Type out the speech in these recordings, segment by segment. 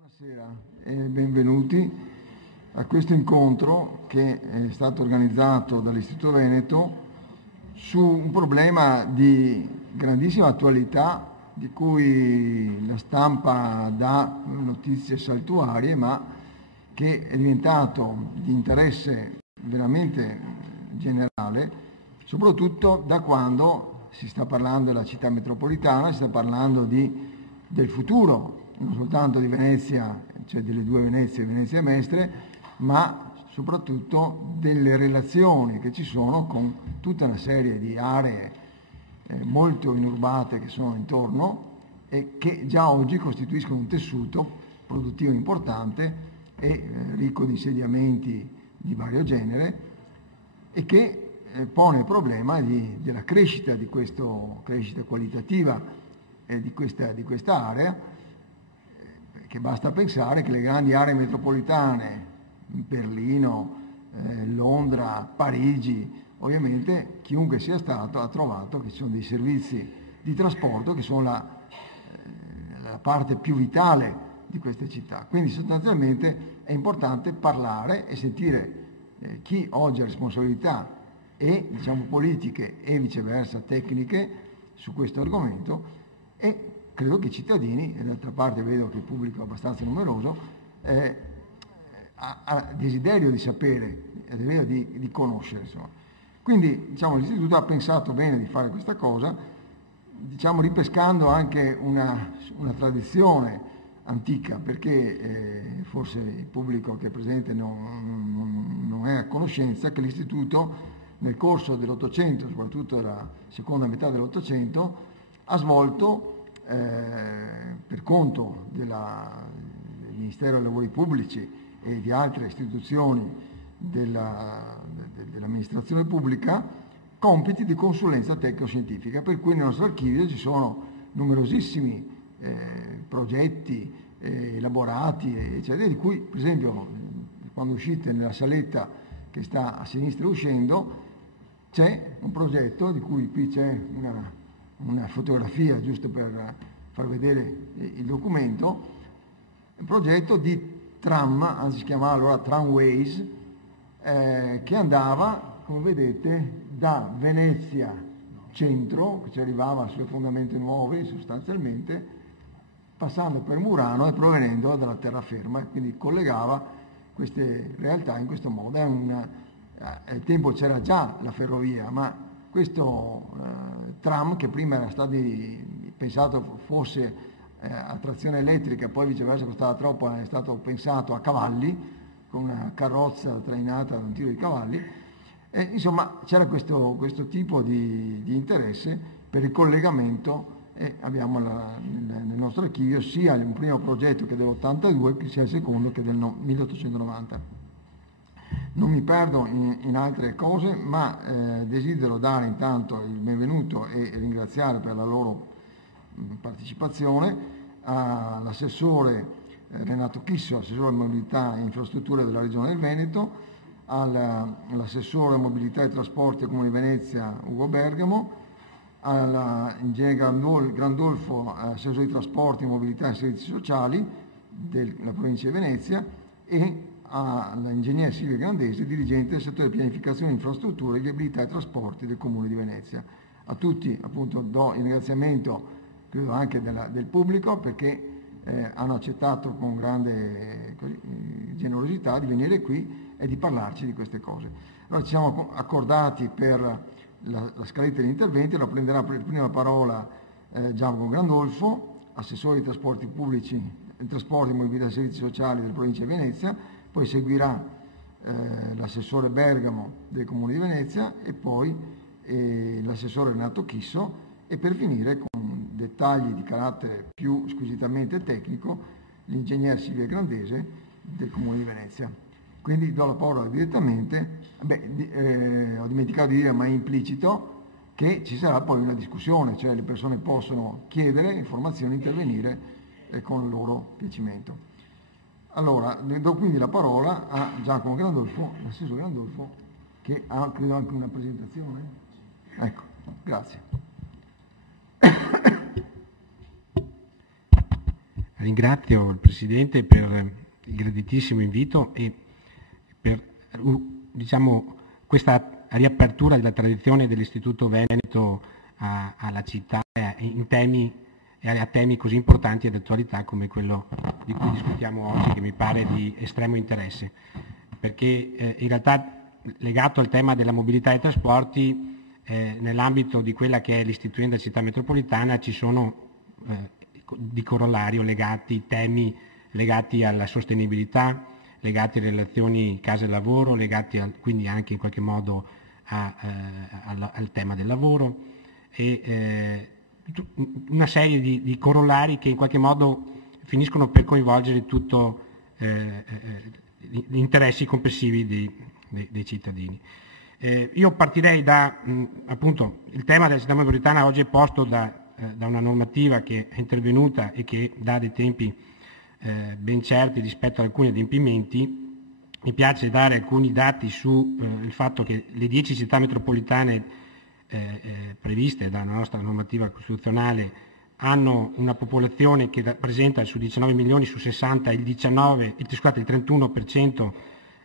Buonasera e benvenuti a questo incontro che è stato organizzato dall'Istituto Veneto su un problema di grandissima attualità di cui la stampa dà notizie saltuarie, ma che è diventato di interesse veramente generale, soprattutto da quando si sta parlando della città metropolitana, si sta parlando del futuro, non soltanto di Venezia, cioè delle due Venezie, Venezia e Mestre, ma soprattutto delle relazioni che ci sono con tutta una serie di aree molto inurbate che sono intorno e che già oggi costituiscono un tessuto produttivo importante e ricco di insediamenti di vario genere e che pone il problema della crescita crescita qualitativa di questa area, che basta pensare che le grandi aree metropolitane, Berlino, Londra, Parigi, ovviamente chiunque sia stato ha trovato che ci sono dei servizi di trasporto che sono la parte più vitale di queste città. Quindi sostanzialmente è importante parlare e sentire chi oggi ha responsabilità e politiche e viceversa tecniche su questo argomento, e credo che i cittadini, e d'altra parte vedo che il pubblico è abbastanza numeroso, ha desiderio di sapere, ha desiderio di conoscere. Insomma. Quindi l'Istituto ha pensato bene di fare questa cosa, ripescando anche una tradizione antica, perché forse il pubblico che è presente non è a conoscenza che l'Istituto nel corso dell'Ottocento, soprattutto della seconda metà dell'Ottocento, ha svolto per conto del Ministero dei Lavori Pubblici e di altre istituzioni dell'amministrazione pubblica compiti di consulenza tecnico-scientifica, per cui nel nostro archivio ci sono numerosissimi progetti elaborati, eccetera, di cui per esempio quando uscite nella saletta che sta a sinistra uscendo c'è un progetto di cui qui c'è una fotografia giusto per far vedere il documento, un progetto di tram, anzi si chiamava allora Tramways, che andava, come vedete, da Venezia centro, che ci arrivava sulle fondamenta nuove sostanzialmente, passando per Murano e provenendo dalla terraferma, e quindi collegava queste realtà in questo modo. Al tempo c'era già la ferrovia, ma questo tram, che prima era stato pensato fosse a trazione elettrica, poi viceversa costava troppo, è stato pensato a cavalli, con una carrozza trainata da un tiro di cavalli. Insomma, c'era questo tipo di interesse per il collegamento, e abbiamo nel nostro archivio sia un primo progetto che è dell'82, sia il secondo che è del 1890. Non mi perdo in altre cose, ma desidero dare intanto il benvenuto e ringraziare per la loro partecipazione all'assessore Renato Chisso, assessore mobilità e infrastrutture della Regione del Veneto, all'assessore mobilità e trasporti del Comune di Venezia Ugo Bergamo, all'ingegnere Grandolfo, assessore di trasporti, mobilità e servizi sociali della provincia di Venezia, e all'ingegnere Silvia Grandese, dirigente del settore pianificazione, infrastrutture, viabilità e trasporti del Comune di Venezia. A tutti appunto do il ringraziamento, credo anche del pubblico, perché hanno accettato con grande generosità di venire qui e di parlarci di queste cose. Allora ci siamo accordati per la scaletta degli interventi. Allora prenderà prima la parola Giacomo Grandolfo, assessore di trasporti pubblici, trasporti, mobilità e servizi sociali della provincia di Venezia, poi seguirà l'assessore Bergamo del Comune di Venezia e poi l'assessore Renato Chisso, e per finire con dettagli di carattere più squisitamente tecnico l'ingegnere Silvia Grandese del Comune di Venezia. Quindi do la parola direttamente. Ho dimenticato di dire, ma è implicito, che ci sarà poi una discussione, cioè le persone possono chiedere informazioni, intervenire con il loro piacimento. Allora, do quindi la parola a Giacomo Grandolfo, l'assessore Grandolfo, che ha credo anche una presentazione. Ecco, grazie. Ringrazio il Presidente per il graditissimo invito e per diciamo, questa riapertura della tradizione dell'Istituto Veneto alla città in temi e a temi così importanti ed attualità come quello di cui discutiamo oggi, che mi pare di estremo interesse, perché in realtà legato al tema della mobilità e dei trasporti, nell'ambito di quella che è l'istituenda città metropolitana ci sono di corollario temi legati alla sostenibilità, legati alle relazioni casa e lavoro, legati quindi anche in qualche modo al tema del lavoro e una serie di corollari che in qualche modo finiscono per coinvolgere tutto gli interessi complessivi dei cittadini. Io partirei da appunto il tema della città metropolitana oggi è posto da una normativa che è intervenuta e che dà dei tempi ben certi rispetto ad alcuni adempimenti. Mi piace dare alcuni dati sul fatto che le 10 città metropolitane previste dalla nostra normativa costituzionale hanno una popolazione che rappresenta su 19 milioni su 60 il 31%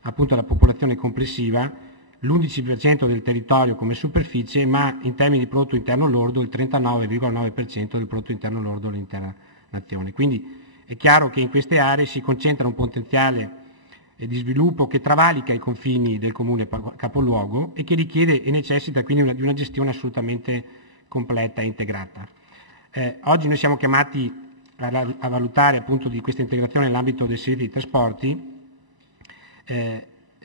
appunto della popolazione complessiva, l'11% del territorio come superficie, ma in termini di prodotto interno lordo il 39,9% del prodotto interno lordo dell'intera nazione. Quindi è chiaro che in queste aree si concentra un potenziale di sviluppo che travalica i confini del comune capoluogo e che richiede e necessita quindi di una gestione assolutamente completa e integrata. Oggi noi siamo chiamati a valutare appunto di questa integrazione nell'ambito dei servizi di trasporti.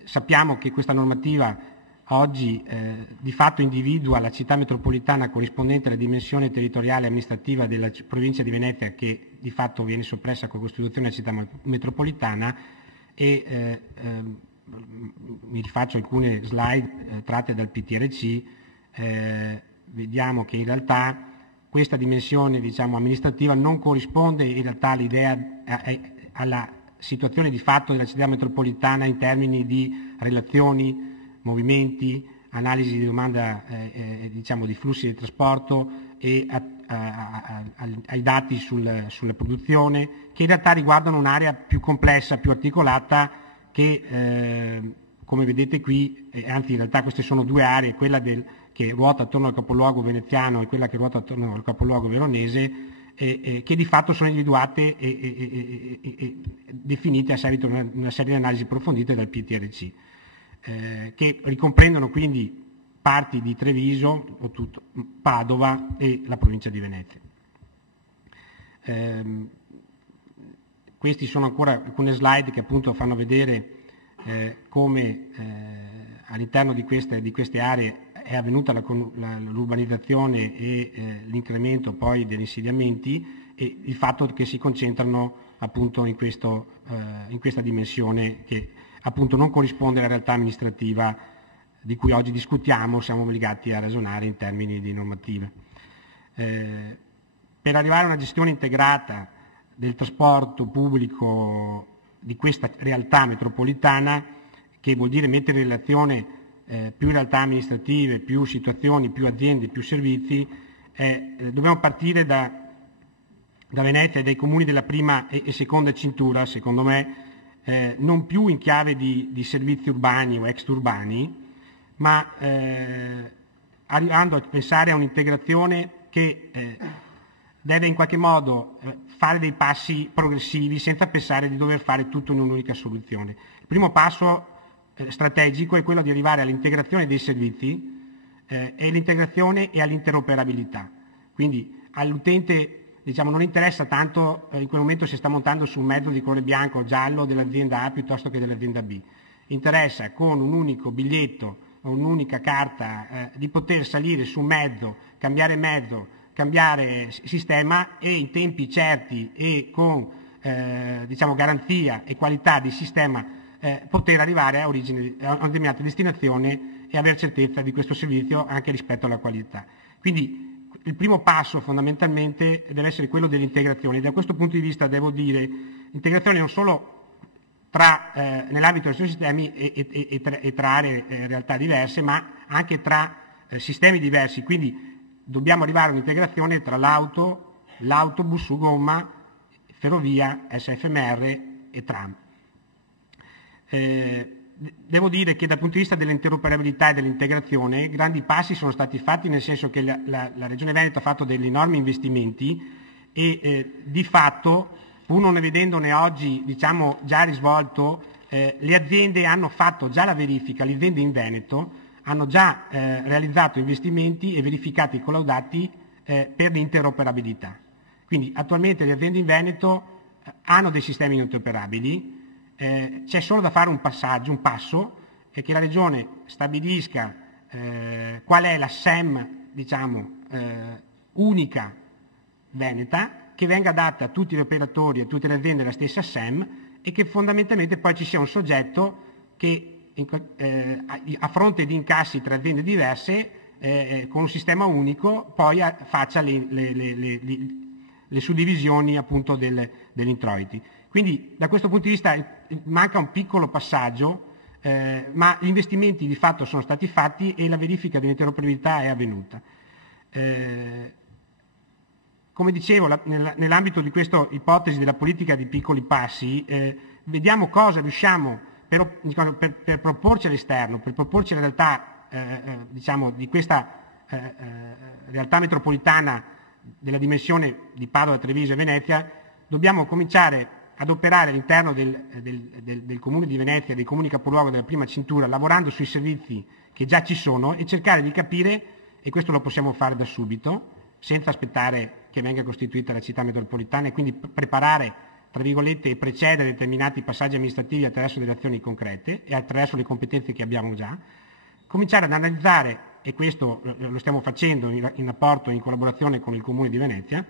Sappiamo che questa normativa oggi di fatto individua la città metropolitana corrispondente alla dimensione territoriale e amministrativa della provincia di Venezia, che di fatto viene soppressa con la Costituzione della città metropolitana, e mi rifaccio alcune slide tratte dal PTRC. Vediamo che in realtà questa dimensione amministrativa non corrisponde in realtà all'idea, alla situazione di fatto della città metropolitana in termini di relazioni, movimenti, analisi di domanda di flussi di trasporto e ai dati sulla produzione, che in realtà riguardano un'area più complessa, più articolata, che come vedete qui, anzi in realtà queste sono due aree, quella che ruota attorno al capoluogo veneziano e quella che ruota attorno al capoluogo veronese, che di fatto sono individuate e definite a seguito di una serie di analisi approfondite dal PTRC, che ricomprendono quindi parti di Treviso, Padova e la provincia di Venezia. Questi sono ancora alcune slide che appunto fanno vedere come all'interno di queste aree è avvenuta l'urbanizzazione e l'incremento poi degli insediamenti e il fatto che si concentrano appunto in questa dimensione che appunto non corrisponde alla realtà amministrativa di cui oggi discutiamo, siamo obbligati a ragionare in termini di normative. Per arrivare a una gestione integrata del trasporto pubblico di questa realtà metropolitana, che vuol dire mettere in relazione più realtà amministrative, più situazioni, più aziende, più servizi, dobbiamo partire da Venezia e dai comuni della prima e seconda cintura, secondo me, non più in chiave di servizi urbani o extraurbani, ma arrivando a pensare a un'integrazione che deve in qualche modo fare dei passi progressivi senza pensare di dover fare tutto in un'unica soluzione. Il primo passo strategico è quello di arrivare all'integrazione dei servizi e l'integrazione e all'interoperabilità. Quindi all'utente non interessa tanto in quel momento se sta montando su un mezzo di colore bianco o giallo dell'azienda A piuttosto che dell'azienda B. Interessa con un unico biglietto o un'unica carta di poter salire su un mezzo, cambiare sistema e in tempi certi e con garanzia e qualità di sistema poter arrivare a una determinata destinazione e avere certezza di questo servizio anche rispetto alla qualità. Quindi il primo passo fondamentalmente deve essere quello dell'integrazione. Da questo punto di vista devo dire integrazione non solo nell'ambito dei suoi sistemi e tra aree realtà diverse, ma anche tra sistemi diversi. Quindi dobbiamo arrivare a un'integrazione tra l'auto, l'autobus su gomma, ferrovia, SFMR e tram. Devo dire che dal punto di vista dell'interoperabilità e dell'integrazione grandi passi sono stati fatti, nel senso che la Regione Veneto ha fatto degli enormi investimenti e di fatto, pur non vedendone oggi diciamo, già risvolto, le aziende hanno fatto già la verifica, le aziende in Veneto hanno già realizzato investimenti e verificati collaudati per l'interoperabilità. Quindi attualmente le aziende in Veneto hanno dei sistemi interoperabili. C'è solo da fare un passo, è che la Regione stabilisca qual è la SEM, diciamo, unica veneta, che venga data a tutti gli operatori e a tutte le aziende la stessa SEM e che fondamentalmente poi ci sia un soggetto che a fronte di incassi tra aziende diverse, con un sistema unico, poi faccia le suddivisioni appunto degli introiti. Quindi da questo punto di vista manca un piccolo passaggio, ma gli investimenti di fatto sono stati fatti e la verifica dell'interoperabilità è avvenuta. Come dicevo, nell'ambito di questa ipotesi della politica di piccoli passi, vediamo cosa riusciamo per proporci all'esterno, per proporci la realtà diciamo, di questa realtà metropolitana della dimensione di Padova, Treviso e Venezia. Dobbiamo cominciare ad operare all'interno del Comune di Venezia, dei comuni capoluogo della prima cintura, lavorando sui servizi che già ci sono e cercare di capire, e questo lo possiamo fare da subito, senza aspettare che venga costituita la città metropolitana, e quindi preparare, tra virgolette, e precedere determinati passaggi amministrativi attraverso delle azioni concrete e attraverso le competenze che abbiamo già, cominciare ad analizzare, e questo lo stiamo facendo in rapporto, in collaborazione con il Comune di Venezia,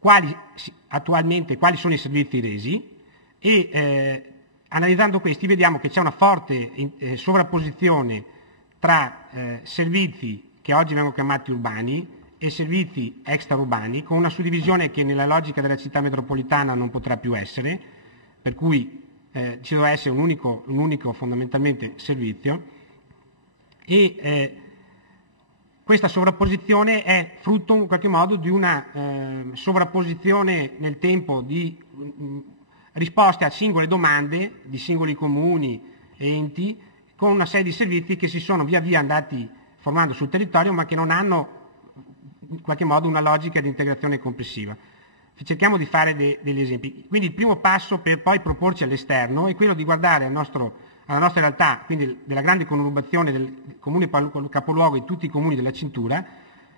quali sono i servizi resi e analizzando questi vediamo che c'è una forte sovrapposizione tra servizi che oggi vengono chiamati urbani e servizi extraurbani, con una suddivisione che nella logica della città metropolitana non potrà più essere, per cui ci deve essere un unico fondamentalmente servizio, e questa sovrapposizione è frutto in qualche modo di una sovrapposizione nel tempo di risposte a singole domande di singoli comuni e enti, con una serie di servizi che si sono via via andati formando sul territorio, ma che non hanno in qualche modo una logica di integrazione complessiva. Cerchiamo di fare degli esempi. Quindi il primo passo per poi proporci all'esterno è quello di guardare alla nostra realtà, quindi della grande conurbazione del comune capoluogo e tutti i comuni della cintura,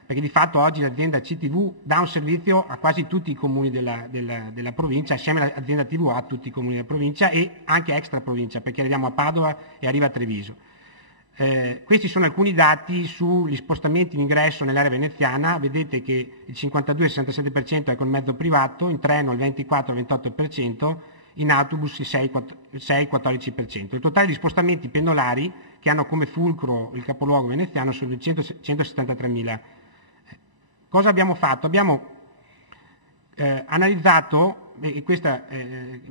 perché di fatto oggi l'azienda CTV dà un servizio a quasi tutti i comuni della provincia, assieme all'azienda TV a tutti i comuni della provincia e anche extra provincia, perché arriviamo a Padova e arriva a Treviso. Questi sono alcuni dati sugli spostamenti in ingresso nell'area veneziana. Vedete che il 52-67% è col mezzo privato, in treno il 24-28%, in autobus il 6-14%. Il totale di spostamenti pendolari che hanno come fulcro il capoluogo veneziano sono 173.000. Cosa abbiamo fatto? Abbiamo analizzato, e questa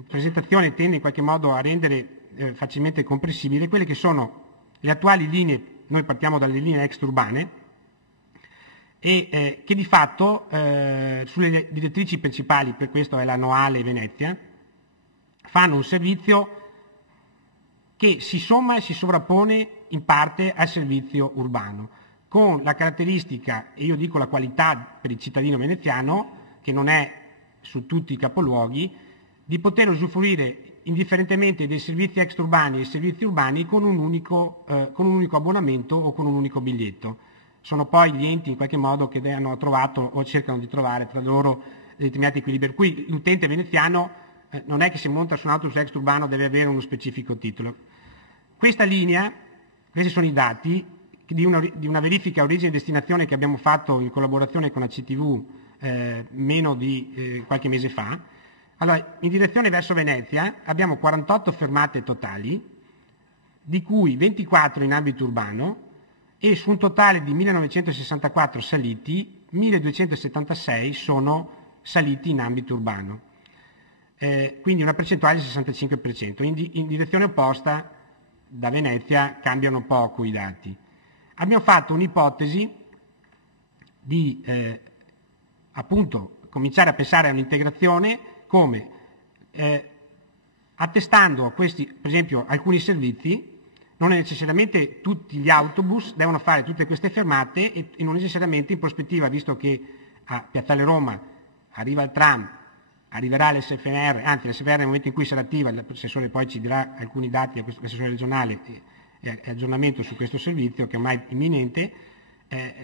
presentazione tende in qualche modo a rendere facilmente comprensibile quelle che sono le attuali linee. Noi partiamo dalle linee extraurbane e che di fatto sulle direttrici principali, per questo è la Noale Venezia, fanno un servizio che si somma e si sovrappone in parte al servizio urbano, con la caratteristica, e io dico la qualità per il cittadino veneziano, che non è su tutti i capoluoghi, di poter usufruire indifferentemente dei servizi extraurbani e servizi urbani con un unico abbonamento o con un unico biglietto. Sono poi gli enti in qualche modo che hanno trovato o cercano di trovare tra loro determinati equilibri, per cui l'utente veneziano non è che si monta su un autobus extraurbano deve avere uno specifico titolo. Questa linea, questi sono i dati di una verifica origine e destinazione che abbiamo fatto in collaborazione con la CTV meno di qualche mese fa. Allora, in direzione verso Venezia abbiamo 48 fermate totali, di cui 24 in ambito urbano, e su un totale di 1964 saliti, 1276 sono saliti in ambito urbano. Quindi una percentuale del 65%. In direzione opposta, da Venezia, cambiano poco i dati. Abbiamo fatto un'ipotesi di appunto cominciare a pensare a un'integrazione come attestando a questi, per esempio, alcuni servizi. Non necessariamente tutti gli autobus devono fare tutte queste fermate e non necessariamente in prospettiva, visto che a Piazzale Roma arriva il tram, arriverà l'SFR, anzi l'SFR nel momento in cui sarà attiva, l'assessore poi ci dirà alcuni dati, l'assessore regionale e aggiornamento su questo servizio che è ormai imminente.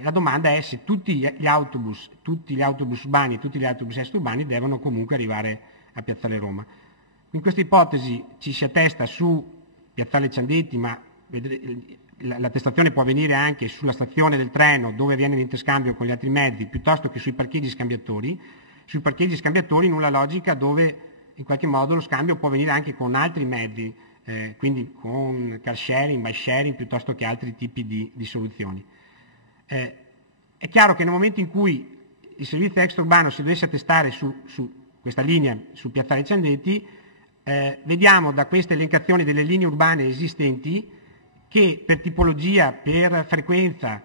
La domanda è se tutti gli autobus urbani, tutti gli autobus extraurbani devono comunque arrivare a Piazzale Roma. In questa ipotesi ci si attesta su Piazzale Ciandetti, ma l'attestazione può avvenire anche sulla stazione del treno dove avviene l'interscambio con gli altri mezzi, piuttosto che sui parcheggi scambiatori. Sui parcheggi scambiatori in una logica dove in qualche modo lo scambio può avvenire anche con altri mezzi, quindi con car sharing, bike sharing, piuttosto che altri tipi di soluzioni. È chiaro che nel momento in cui il servizio extraurbano si dovesse attestare su questa linea, su Piazzale Ciandetti, vediamo da queste elencazioni delle linee urbane esistenti che per tipologia, per frequenza,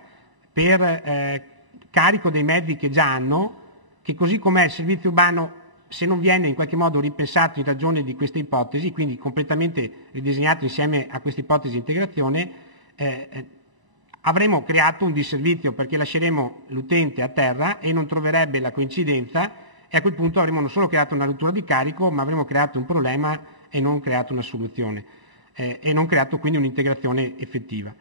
per carico dei mezzi che già hanno, che così com'è il servizio urbano, se non viene in qualche modo ripensato in ragione di queste ipotesi, quindi completamente ridisegnato insieme a questa ipotesi di integrazione, avremo creato un disservizio perché lasceremo l'utente a terra e non troverebbe la coincidenza, e a quel punto avremo non solo creato una rottura di carico, ma avremo creato un problema e non creato una soluzione, e non creato quindi un'integrazione effettiva.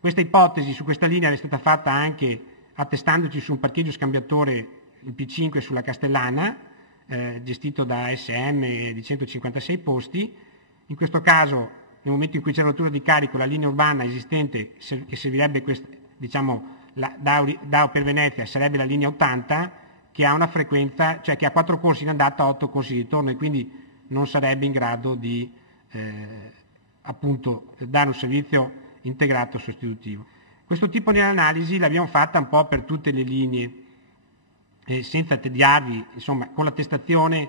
Questa ipotesi su questa linea è stata fatta anche attestandoci su un parcheggio scambiatore, il P5 sulla Castellana, gestito da SM di 156 posti. In questo caso, nel momento in cui c'è la rottura di carico, la linea urbana esistente che servirebbe da per Venezia sarebbe la linea 80, che ha una frequenza, cioè che ha 4 corsi in andata, 8 corsi di ritorno, e quindi non sarebbe in grado di appunto dare un servizio integrato sostitutivo. Questo tipo di analisi l'abbiamo fatta un po' per tutte le linee, senza tediarvi, insomma, con l'attestazione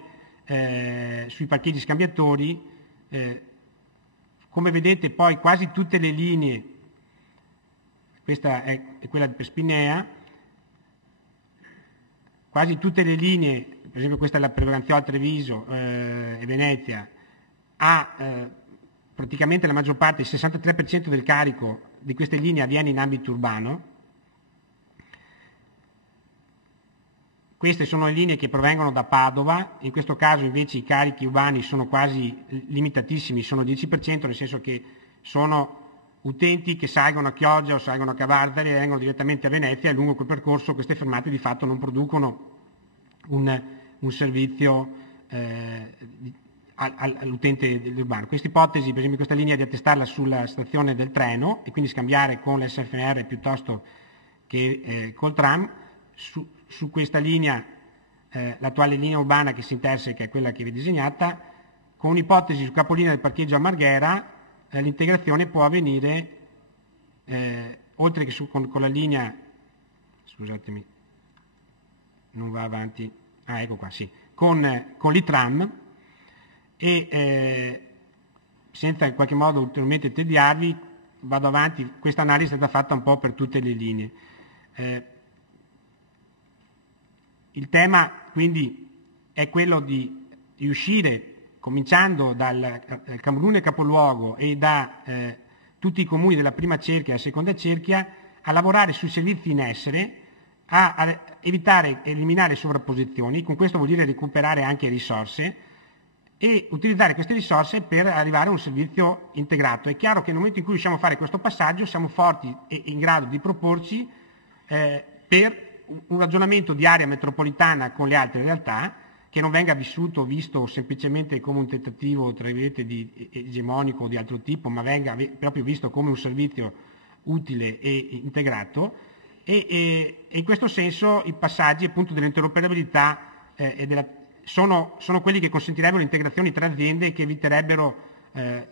sui parcheggi scambiatori. Come vedete poi quasi tutte le linee, questa è quella per Spinea, quasi tutte le linee, per esempio questa è la per Branziola Treviso e Venezia, ha praticamente la maggior parte, il 63% del carico di queste linee avviene in ambito urbano. Queste sono le linee che provengono da Padova, in questo caso invece i carichi urbani sono quasi limitatissimi, sono 10%, nel senso che sono utenti che salgono a Chioggia o salgono a Cavarzari e vengono direttamente a Venezia, e lungo quel percorso queste fermate di fatto non producono un servizio all'utente urbano. Questa ipotesi, per esempio questa linea, di attestarla sulla stazione del treno e quindi scambiare con l'SFR piuttosto che col tram. Su questa linea, l'attuale linea urbana che si interseca è quella che vi ho disegnata, con un'ipotesi su capolinea del parcheggio a Marghera. L'integrazione può avvenire, oltre che con la linea, scusatemi, non va avanti, ecco qua, sì, con l'ITRAM, e senza in qualche modo ulteriormente tediarvi, vado avanti. Questa analisi è stata fatta un po' per tutte le linee. Il tema quindi è quello di uscire, cominciando dal comune capoluogo e da tutti i comuni della prima cerchia e della seconda cerchia, a lavorare sui servizi in essere, a evitare e eliminare sovrapposizioni. Con questo vuol dire recuperare anche risorse e utilizzare queste risorse per arrivare a un servizio integrato. È chiaro che nel momento in cui riusciamo a fare questo passaggio siamo forti e in grado di proporci per un ragionamento di area metropolitana con le altre realtà, che non venga visto semplicemente come un tentativo, tra virgolette, di egemonico o di altro tipo, ma venga proprio visto come un servizio utile e integrato. E in questo senso i passaggi appunto dell'interoperabilità sono quelli che consentirebbero integrazioni tra aziende e che eviterebbero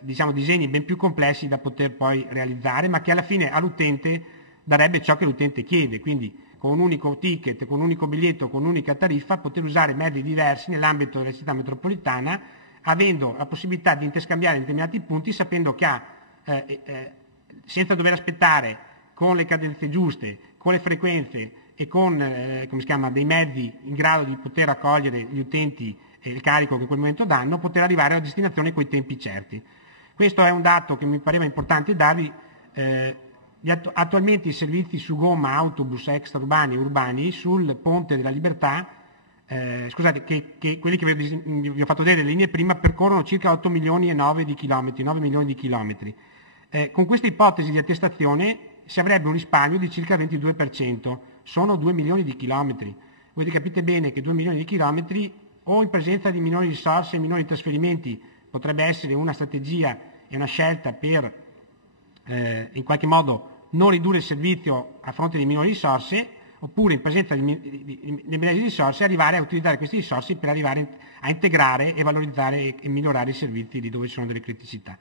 disegni ben più complessi da poter poi realizzare, ma che alla fine all'utente darebbe ciò che l'utente chiede, quindi con un unico ticket, con un unico biglietto, con un'unica tariffa, poter usare mezzi diversi nell'ambito della città metropolitana, avendo la possibilità di interscambiare in determinati punti, sapendo che senza dover aspettare, con le cadenze giuste, con le frequenze e con dei mezzi in grado di poter accogliere gli utenti e il carico che in quel momento danno, poter arrivare alla destinazione con i tempi certi. Questo è un dato che mi pareva importante darvi. Attualmente i servizi su gomma, autobus extraurbani e urbani sul Ponte della Libertà, che quelli che vi ho fatto vedere le linee prima, percorrono circa 8 milioni e 9 milioni di chilometri. Con questa ipotesi di attestazione si avrebbe un risparmio di circa il 22%, sono 2 milioni di chilometri. Voi capite bene che 2 milioni di chilometri, o in presenza di minori risorse e minori trasferimenti, potrebbe essere una strategia e una scelta per in qualche modo non ridurre il servizio a fronte di minori risorse, oppure in presenza di medesime risorse arrivare a utilizzare queste risorse per arrivare a integrare e valorizzare e migliorare i servizi lì dove ci sono delle criticità.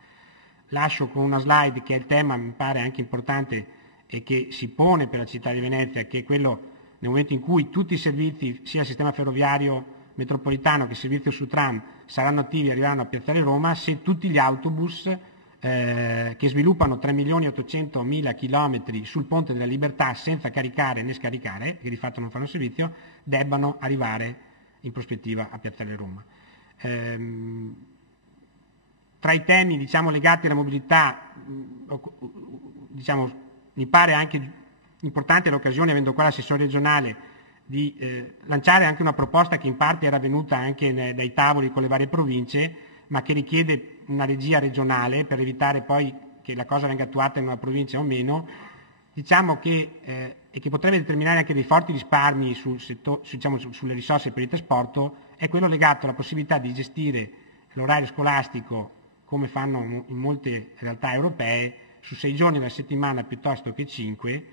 Lascio con una slide che è il tema, mi pare anche importante, e che si pone per la città di Venezia, che è quello nel momento in cui tutti i servizi, sia il sistema ferroviario metropolitano che il servizio su tram, saranno attivi e arriveranno a Piazzale Roma, se tutti gli autobus che sviluppano 3.800.000 chilometri sul Ponte della Libertà senza caricare né scaricare, che di fatto non fanno servizio, debbano arrivare in prospettiva a Piazzale Roma. Tra i temi legati alla mobilità, mi pare anche importante l'occasione, avendo qua l'assessore regionale, di lanciare anche una proposta che in parte era venuta anche dai tavoli con le varie province, ma che richiede una regia regionale per evitare poi che la cosa venga attuata in una provincia o meno, e che potrebbe determinare anche dei forti risparmi sulle risorse per il trasporto, è quello legato alla possibilità di gestire l'orario scolastico, come fanno in molte realtà europee, su 6 giorni alla settimana piuttosto che 5.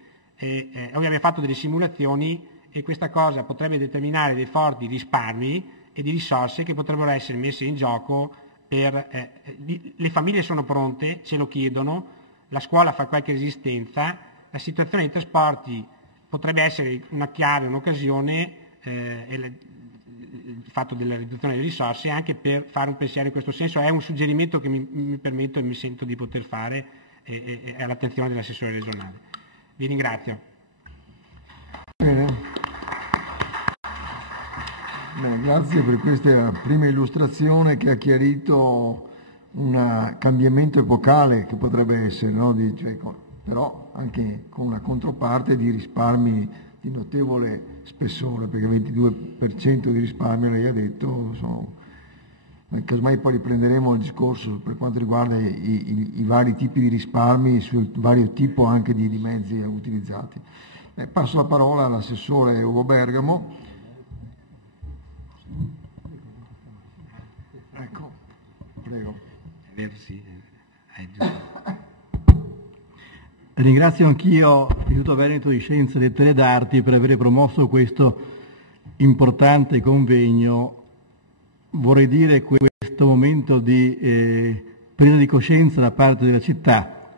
Abbiamo fatto delle simulazioni e questa cosa potrebbe determinare dei forti risparmi e di risorse che potrebbero essere messe in gioco le famiglie sono pronte, ce lo chiedono, la scuola fa qualche resistenza, la situazione dei trasporti potrebbe essere una chiave, un'occasione, il fatto della riduzione delle risorse, anche per fare un pensiero in questo senso. È un suggerimento che mi permetto e mi sento di poter fare all'attenzione dell'assessore regionale. Vi ringrazio. Bene. Grazie per questa prima illustrazione che ha chiarito un cambiamento epocale che potrebbe essere, no? Però anche con una controparte di risparmi di notevole spessore, perché il 22% di risparmio, lei ha detto, casomai poi riprenderemo il discorso per quanto riguarda i vari tipi di risparmi sul vario tipo anche di mezzi utilizzati. Passo la parola all'assessore Ugo Bergamo. Ecco, prego. Ringrazio anch'io l'Istituto Veneto di Scienze, Lettere ed Arti per aver promosso questo importante convegno. Vorrei dire questo momento di presa di coscienza da parte della città,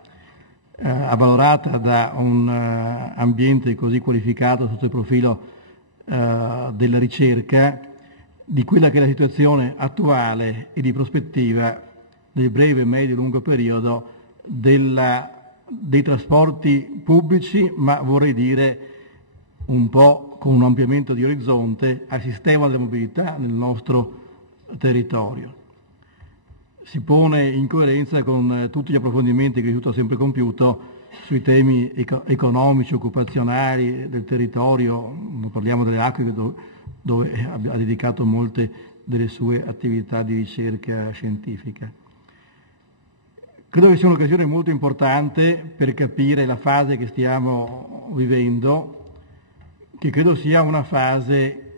avvalorata da un ambiente così qualificato sotto il profilo della ricerca, di quella che è la situazione attuale e di prospettiva nel breve, medio e lungo periodo dei trasporti pubblici, ma vorrei dire un po' con un ampliamento di orizzonte al sistema della mobilità nel nostro territorio. Si pone in coerenza con tutti gli approfondimenti che l'Istituto ha sempre compiuto sui temi economici, occupazionali del territorio. Non parliamo delle acque dove ha dedicato molte delle sue attività di ricerca scientifica. Credo che sia un'occasione molto importante per capire la fase che stiamo vivendo, che credo sia una fase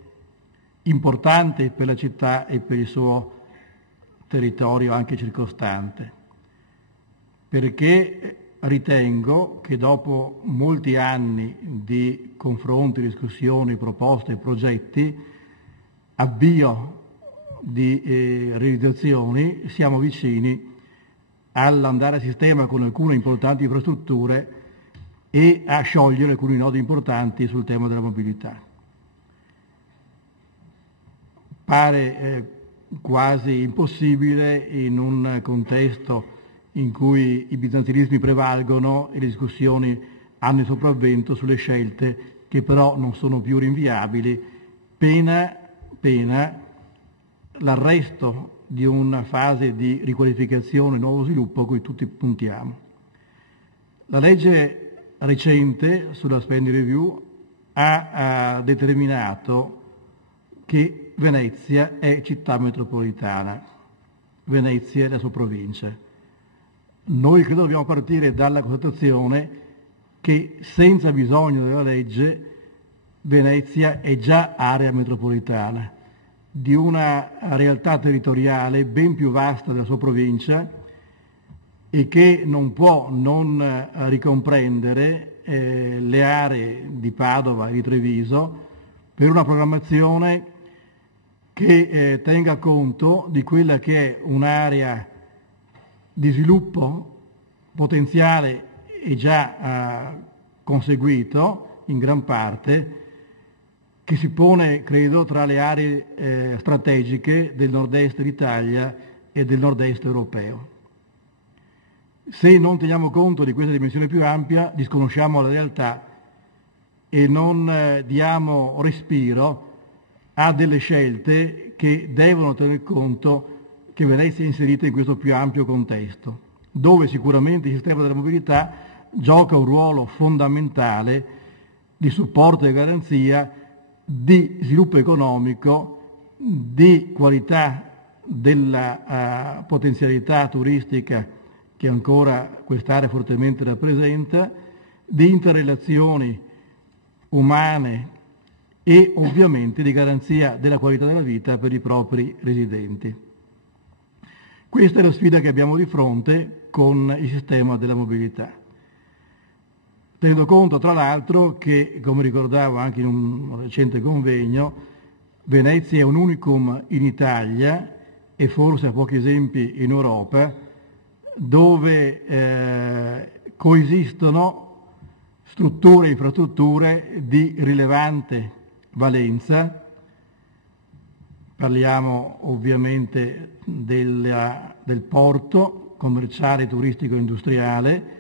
importante per la città e per il suo territorio anche circostante, perché ritengo che dopo molti anni di confronti, discussioni, proposte, progetti, avvio di realizzazioni, siamo vicini all'andare a sistema con alcune importanti infrastrutture e a sciogliere alcuni nodi importanti sul tema della mobilità. Pare quasi impossibile in un contesto in cui i bizantinismi prevalgono e le discussioni hanno il sopravvento sulle scelte che che però non sono più rinviabili, pena l'arresto di una fase di riqualificazione e nuovo sviluppo a cui tutti puntiamo. La legge recente sulla spending review ha determinato che Venezia è città metropolitana, Venezia è la sua provincia. Noi credo dobbiamo partire dalla constatazione che senza bisogno della legge Venezia è già area metropolitana, di una realtà territoriale ben più vasta della sua provincia e che non può non ricomprendere le aree di Padova e di Treviso per una programmazione che tenga conto di quella che è un'area di sviluppo potenziale e già conseguito in gran parte, che si pone, credo, tra le aree strategiche del nord-est d'Italia e del nord-est europeo. Se non teniamo conto di questa dimensione più ampia, disconosciamo la realtà e non diamo respiro a delle scelte che devono tener conto che Venezia è inserita in questo più ampio contesto, dove sicuramente il sistema della mobilità gioca un ruolo fondamentale di supporto e garanzia di sviluppo economico, di qualità della potenzialità turistica che ancora quest'area fortemente rappresenta, di interrelazioni umane e ovviamente di garanzia della qualità della vita per i propri residenti. Questa è la sfida che abbiamo di fronte con il sistema della mobilità. Tenendo conto, tra l'altro, che, come ricordavo anche in un recente convegno, Venezia è un unicum in Italia e forse a pochi esempi in Europa, dove coesistono strutture e infrastrutture di rilevante valenza. Parliamo ovviamente del porto commerciale, turistico e industriale,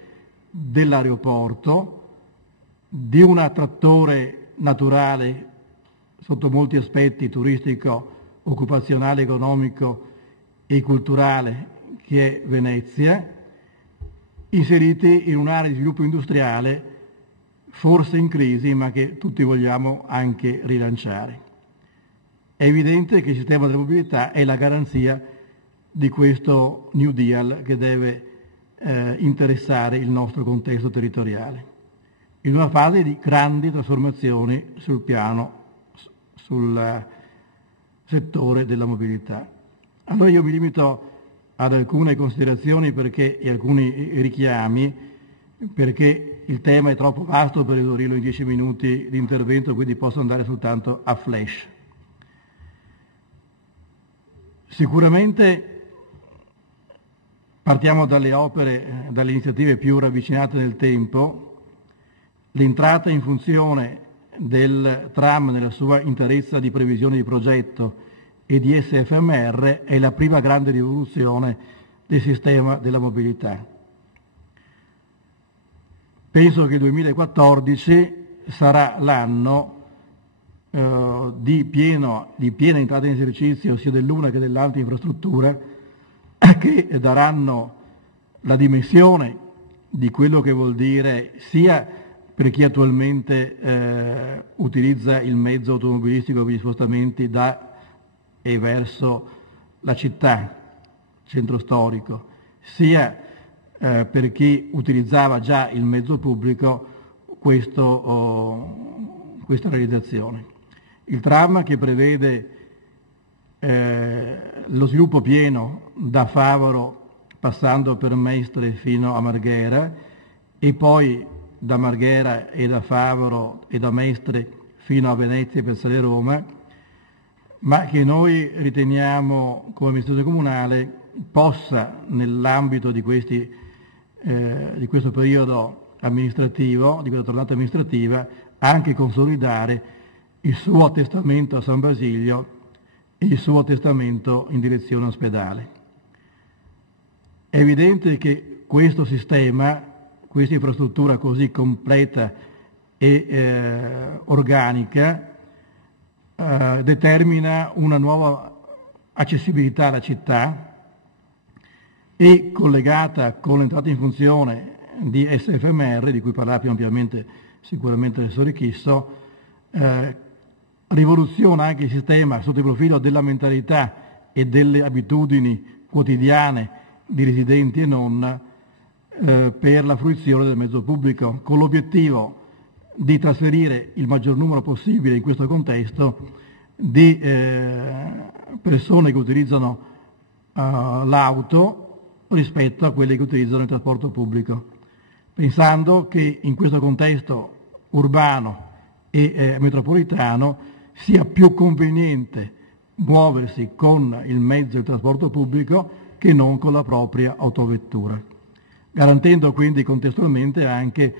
dell'aeroporto, di un attrattore naturale sotto molti aspetti turistico, occupazionale, economico e culturale che è Venezia, inseriti in un'area di sviluppo industriale forse in crisi ma che tutti vogliamo anche rilanciare. È evidente che il sistema della mobilità è la garanzia di questo New Deal che deve interessare il nostro contesto territoriale, in una fase di grandi trasformazioni sul settore della mobilità. Allora io mi limito ad alcune considerazioni e alcuni richiami, perché il tema è troppo vasto per esaurirlo in 10 minuti di intervento, quindi posso andare soltanto a flash. Sicuramente partiamo dalle opere, dalle iniziative più ravvicinate nel tempo. L'entrata in funzione del tram nella sua interezza di previsione di progetto e di SFMR è la prima grande rivoluzione del sistema della mobilità. Penso che il 2014 sarà l'anno di piena entrata in esercizio sia dell'una che dell'altra infrastruttura, che daranno la dimensione di quello che vuol dire sia per chi attualmente utilizza il mezzo automobilistico per gli spostamenti da e verso la città, centro storico, sia per chi utilizzava già il mezzo pubblico questa realizzazione. Il tram che prevede lo sviluppo pieno da Favaro passando per Mestre fino a Marghera e poi da Marghera e da Favaro e da Mestre fino a Venezia per Sale Roma, ma che noi riteniamo come amministrazione comunale possa nell'ambito di questo periodo amministrativo, di questa tornata amministrativa, anche consolidare il suo attestamento a San Basilio e il suo attestamento in direzione ospedale. È evidente che questo sistema, questa infrastruttura così completa e organica determina una nuova accessibilità alla città e, collegata con l'entrata in funzione di SFMR, di cui parlerà più ampiamente sicuramente l'assessore Chisso, rivoluziona anche il sistema sotto il profilo della mentalità e delle abitudini quotidiane di residenti e non per la fruizione del mezzo pubblico, con l'obiettivo di trasferire il maggior numero possibile in questo contesto di persone che utilizzano l'auto rispetto a quelle che utilizzano il trasporto pubblico, pensando che in questo contesto urbano e metropolitano sia più conveniente muoversi con il mezzo di trasporto pubblico che non con la propria autovettura, garantendo quindi contestualmente anche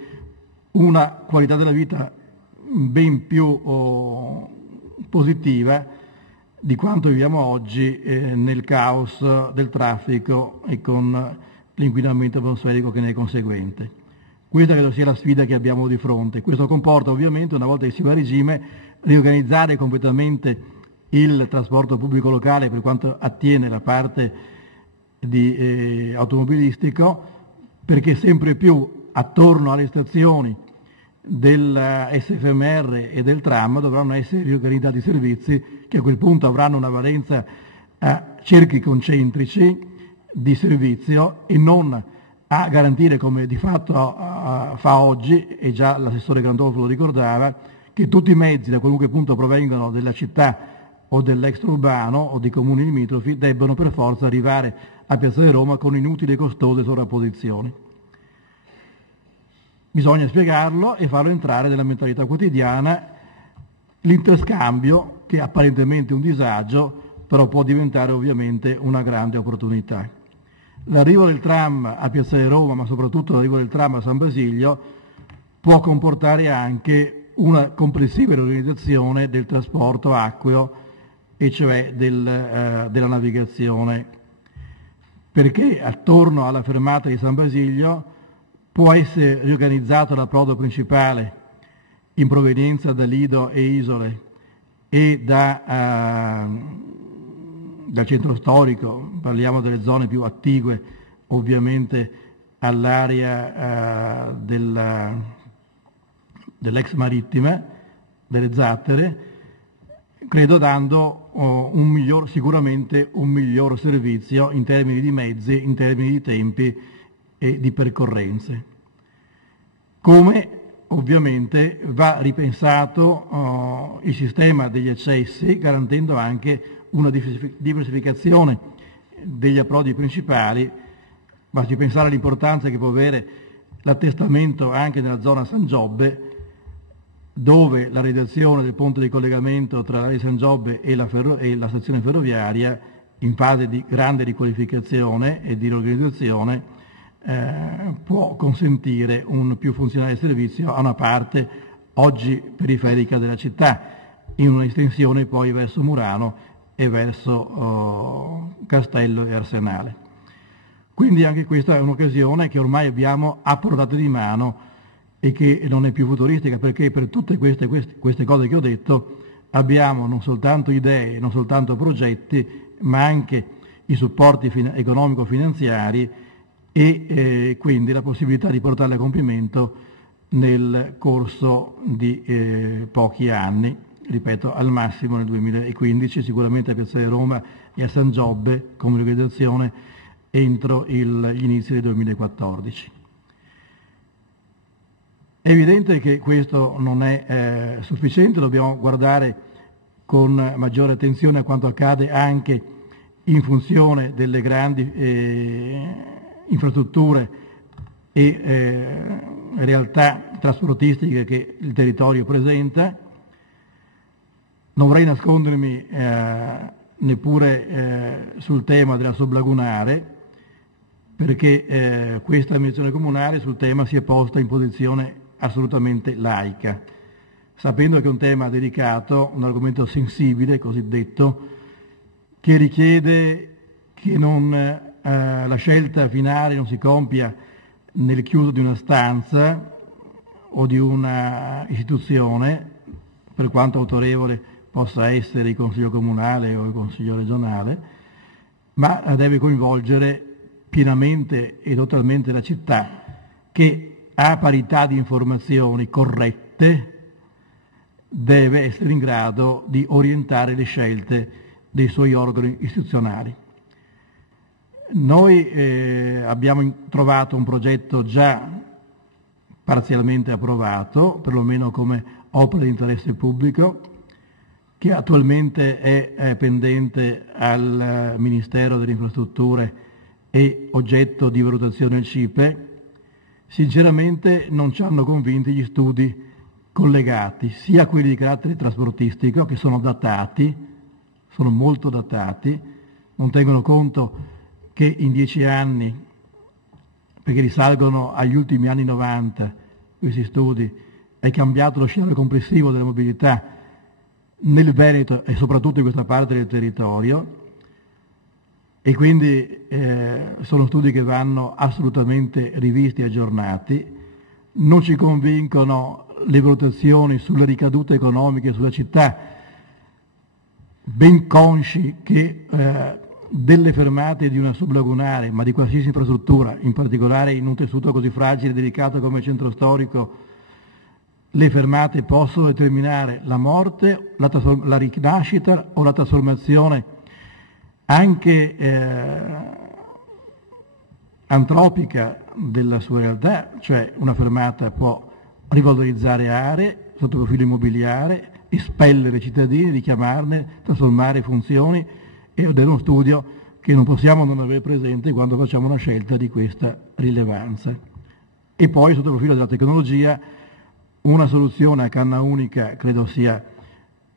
una qualità della vita ben più positiva di quanto viviamo oggi nel caos del traffico e con l'inquinamento atmosferico che ne è conseguente. Questa credo sia la sfida che abbiamo di fronte. Questo comporta ovviamente, una volta che si va a regime, riorganizzare completamente il trasporto pubblico locale per quanto attiene la parte di automobilistico, perché sempre più attorno alle stazioni del SFMR e del tram dovranno essere riorganizzati servizi che a quel punto avranno una valenza a cerchi concentrici di servizio e non a garantire, come di fatto fa oggi, e già l'assessore Grandolfo lo ricordava, che tutti i mezzi da qualunque punto provengano della città o dell'extraurbano o di comuni limitrofi debbano per forza arrivare a Piazza di Roma con inutili e costose sovrapposizioni. Bisogna spiegarlo e farlo entrare nella mentalità quotidiana, l'interscambio, che è apparentemente un disagio, però può diventare ovviamente una grande opportunità. L'arrivo del tram a Piazza di Roma, ma soprattutto l'arrivo del tram a San Basilio, può comportare anche una complessiva riorganizzazione del trasporto acqueo, e cioè della navigazione, perché attorno alla fermata di San Basilio può essere riorganizzato l'approdo principale in provenienza da Lido e Isole e dal centro storico, parliamo delle zone più attigue ovviamente all'area dell'ex marittima, delle zattere, credo dando sicuramente un miglior servizio in termini di mezzi, in termini di tempi e di percorrenze. Come ovviamente va ripensato il sistema degli accessi, garantendo anche una diversificazione degli approdi principali. Basti pensare all'importanza che può avere l'attestamento anche nella zona San Giobbe, dove la redazione del ponte di collegamento tra l'area di San Giobbe e la stazione ferroviaria, in fase di grande riqualificazione e di riorganizzazione, può consentire un più funzionale servizio a una parte oggi periferica della città, in una estensione poi verso Murano e verso Castello e Arsenale. Quindi anche questa è un'occasione che ormai abbiamo a portata di mano e che non è più futuristica, perché per tutte queste cose che ho detto abbiamo non soltanto idee, non soltanto progetti, ma anche i supporti economico-finanziari e quindi la possibilità di portarle a compimento nel corso di pochi anni, ripeto, al massimo nel 2015, sicuramente a Piazza di Roma e a San Giobbe come organizzazione entro gli inizi del 2014. È evidente che questo non è sufficiente, dobbiamo guardare con maggiore attenzione a quanto accade anche in funzione delle grandi infrastrutture e realtà trasportistiche che il territorio presenta. Non vorrei nascondermi neppure sul tema della sublagunare, perché questa amministrazione comunale sul tema si è posta in posizione assolutamente laica, sapendo che è un tema delicato, un argomento sensibile, cosiddetto, che richiede che la scelta finale non si compia nel chiuso di una stanza o di una istituzione, per quanto autorevole possa essere il Consiglio Comunale o il Consiglio Regionale, ma deve coinvolgere pienamente e totalmente la città, che a parità di informazioni corrette deve essere in grado di orientare le scelte dei suoi organi istituzionali. Noi abbiamo trovato un progetto già parzialmente approvato, perlomeno come opera di interesse pubblico, che attualmente è pendente al Ministero delle Infrastrutture e oggetto di valutazione del CIPE. Sinceramente non ci hanno convinti gli studi collegati, sia quelli di carattere trasportistico, che sono datati, sono molto datati, non tengono conto che in 10 anni, perché risalgono agli ultimi anni 90, questi studi, è cambiato lo scenario complessivo della mobilità nel Veneto e soprattutto in questa parte del territorio, e quindi sono studi che vanno assolutamente rivisti e aggiornati. Non ci convincono le valutazioni sulle ricadute economiche sulla città, ben consci che delle fermate di una sublagunare, ma di qualsiasi infrastruttura, in particolare in un tessuto così fragile e delicato come il centro storico, le fermate possono determinare la morte, la rinascita o la trasformazione anche antropica della sua realtà, cioè una fermata può rivalorizzare aree sotto profilo immobiliare, espellere cittadini, richiamarne, trasformare funzioni, ed è uno studio che non possiamo non avere presente quando facciamo una scelta di questa rilevanza. E poi sotto il profilo della tecnologia una soluzione a canna unica credo sia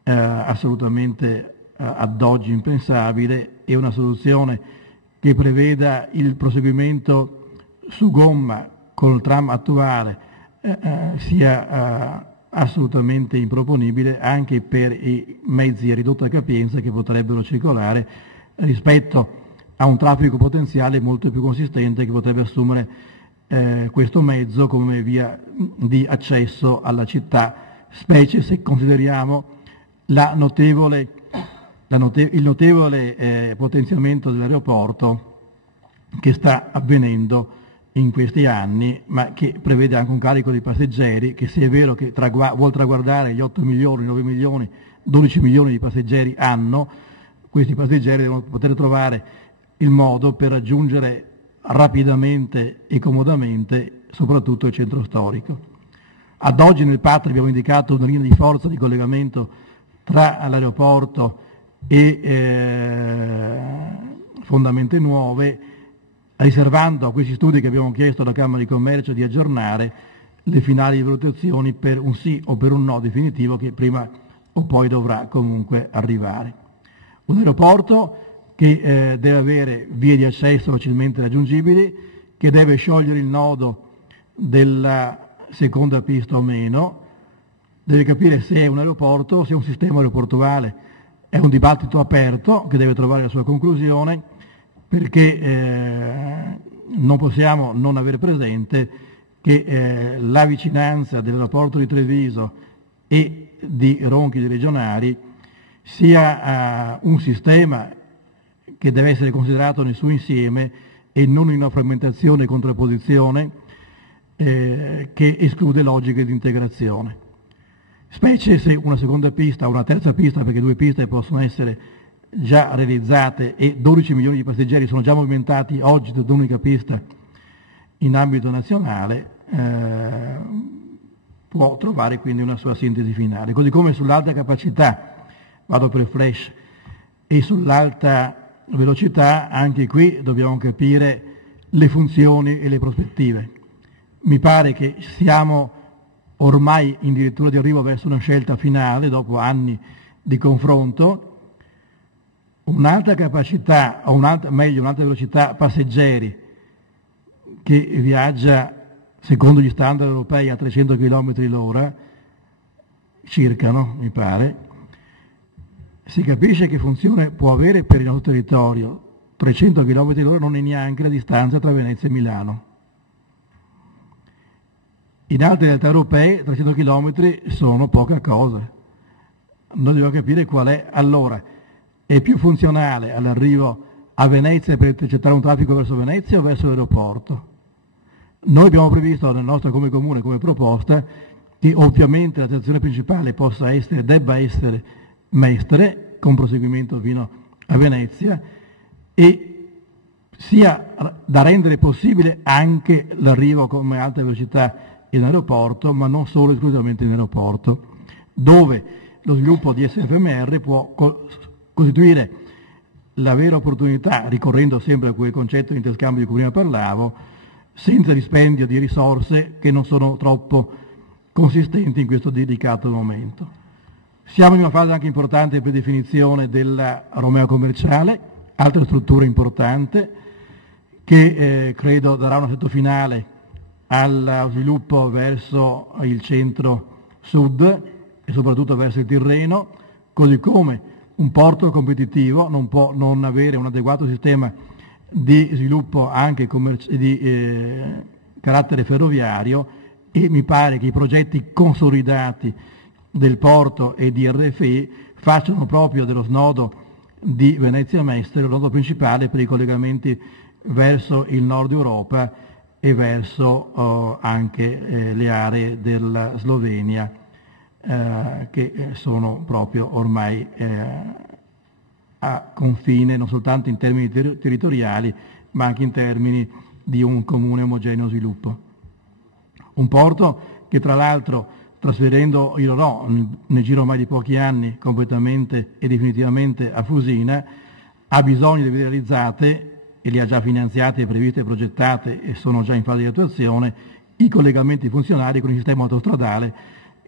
assolutamente ad oggi impensabile, e una soluzione che preveda il proseguimento su gomma con il tram attuale sia assolutamente improponibile anche per i mezzi a ridotta capienza che potrebbero circolare rispetto a un traffico potenziale molto più consistente che potrebbe assumere questo mezzo come via di accesso alla città, specie se consideriamo il notevole potenziamento dell'aeroporto che sta avvenendo in questi anni, ma che prevede anche un carico di passeggeri che, se è vero che vuol traguardare gli 8 milioni, 9 milioni, 12 milioni di passeggeri anno, questi passeggeri devono poter trovare il modo per raggiungere rapidamente e comodamente soprattutto il centro storico. Ad oggi nel PAT abbiamo indicato una linea di forza di collegamento tra l'aeroporto e fondamenti nuove, riservando a questi studi che abbiamo chiesto alla Camera di Commercio di aggiornare le finali valutazioni per un sì o per un no definitivo che prima o poi dovrà comunque arrivare. Un aeroporto che deve avere vie di accesso facilmente raggiungibili, che deve sciogliere il nodo della seconda pista o meno, deve capire se è un aeroporto, se è un sistema aeroportuale. È un dibattito aperto che deve trovare la sua conclusione, perché non possiamo non avere presente che la vicinanza dell'aeroporto di Treviso e di Ronchi dei Legionari sia un sistema che deve essere considerato nel suo insieme e non in una frammentazione e contrapposizione che esclude logiche di integrazione. Specie se una seconda pista o una terza pista, perché 2 piste possono essere già realizzate e 12 milioni di passeggeri sono già movimentati oggi da un'unica pista in ambito nazionale, può trovare quindi una sua sintesi finale. Così come sull'alta capacità, vado per flash, e sull'alta velocità, anche qui dobbiamo capire le funzioni e le prospettive. Mi pare che siamo ormai addirittura di arrivo verso una scelta finale dopo anni di confronto. Un'alta capacità, o un'alta velocità passeggeri che viaggia secondo gli standard europei a 300 km l'ora, circa, no? Mi pare, si capisce che funzione può avere per il nostro territorio. 300 km l'ora non è neanche la distanza tra Venezia e Milano. In altre realtà europee 300 km sono poca cosa. Noi dobbiamo capire qual è. Allora, è più funzionale all'arrivo a Venezia per intercettare un traffico verso Venezia o verso l'aeroporto? Noi abbiamo previsto nel nostro come comune, come proposta, che ovviamente la stazione principale possa essere, debba essere Mestre, con proseguimento fino a Venezia, e sia da rendere possibile anche l'arrivo come alta velocità in aeroporto, ma non solo esclusivamente in aeroporto, dove lo sviluppo di SFMR può costituire la vera opportunità, ricorrendo sempre a quel concetto di interscambio di cui prima parlavo, senza dispendio di risorse che non sono troppo consistenti in questo dedicato momento. Siamo in una fase anche importante per definizione della Romea commerciale, altra struttura importante che credo darà un assetto finale al sviluppo verso il centro-sud e soprattutto verso il Tirreno, così come un porto competitivo non può non avere un adeguato sistema di sviluppo anche di carattere ferroviario, e mi pare che i progetti consolidati del porto e di RFI facciano proprio dello snodo di Venezia Mestre lo snodo principale per i collegamenti verso il nord Europa e verso anche le aree della Slovenia che sono proprio ormai a confine non soltanto in termini territoriali ma anche in termini di un comune omogeneo sviluppo. Un porto che tra l'altro, trasferendo il Ro nel giro ormai di pochi anni completamente e definitivamente a Fusina, ha bisogno di vedere realizzate, e li ha già finanziate, previste, progettate e sono già in fase di attuazione, i collegamenti funzionali con il sistema autostradale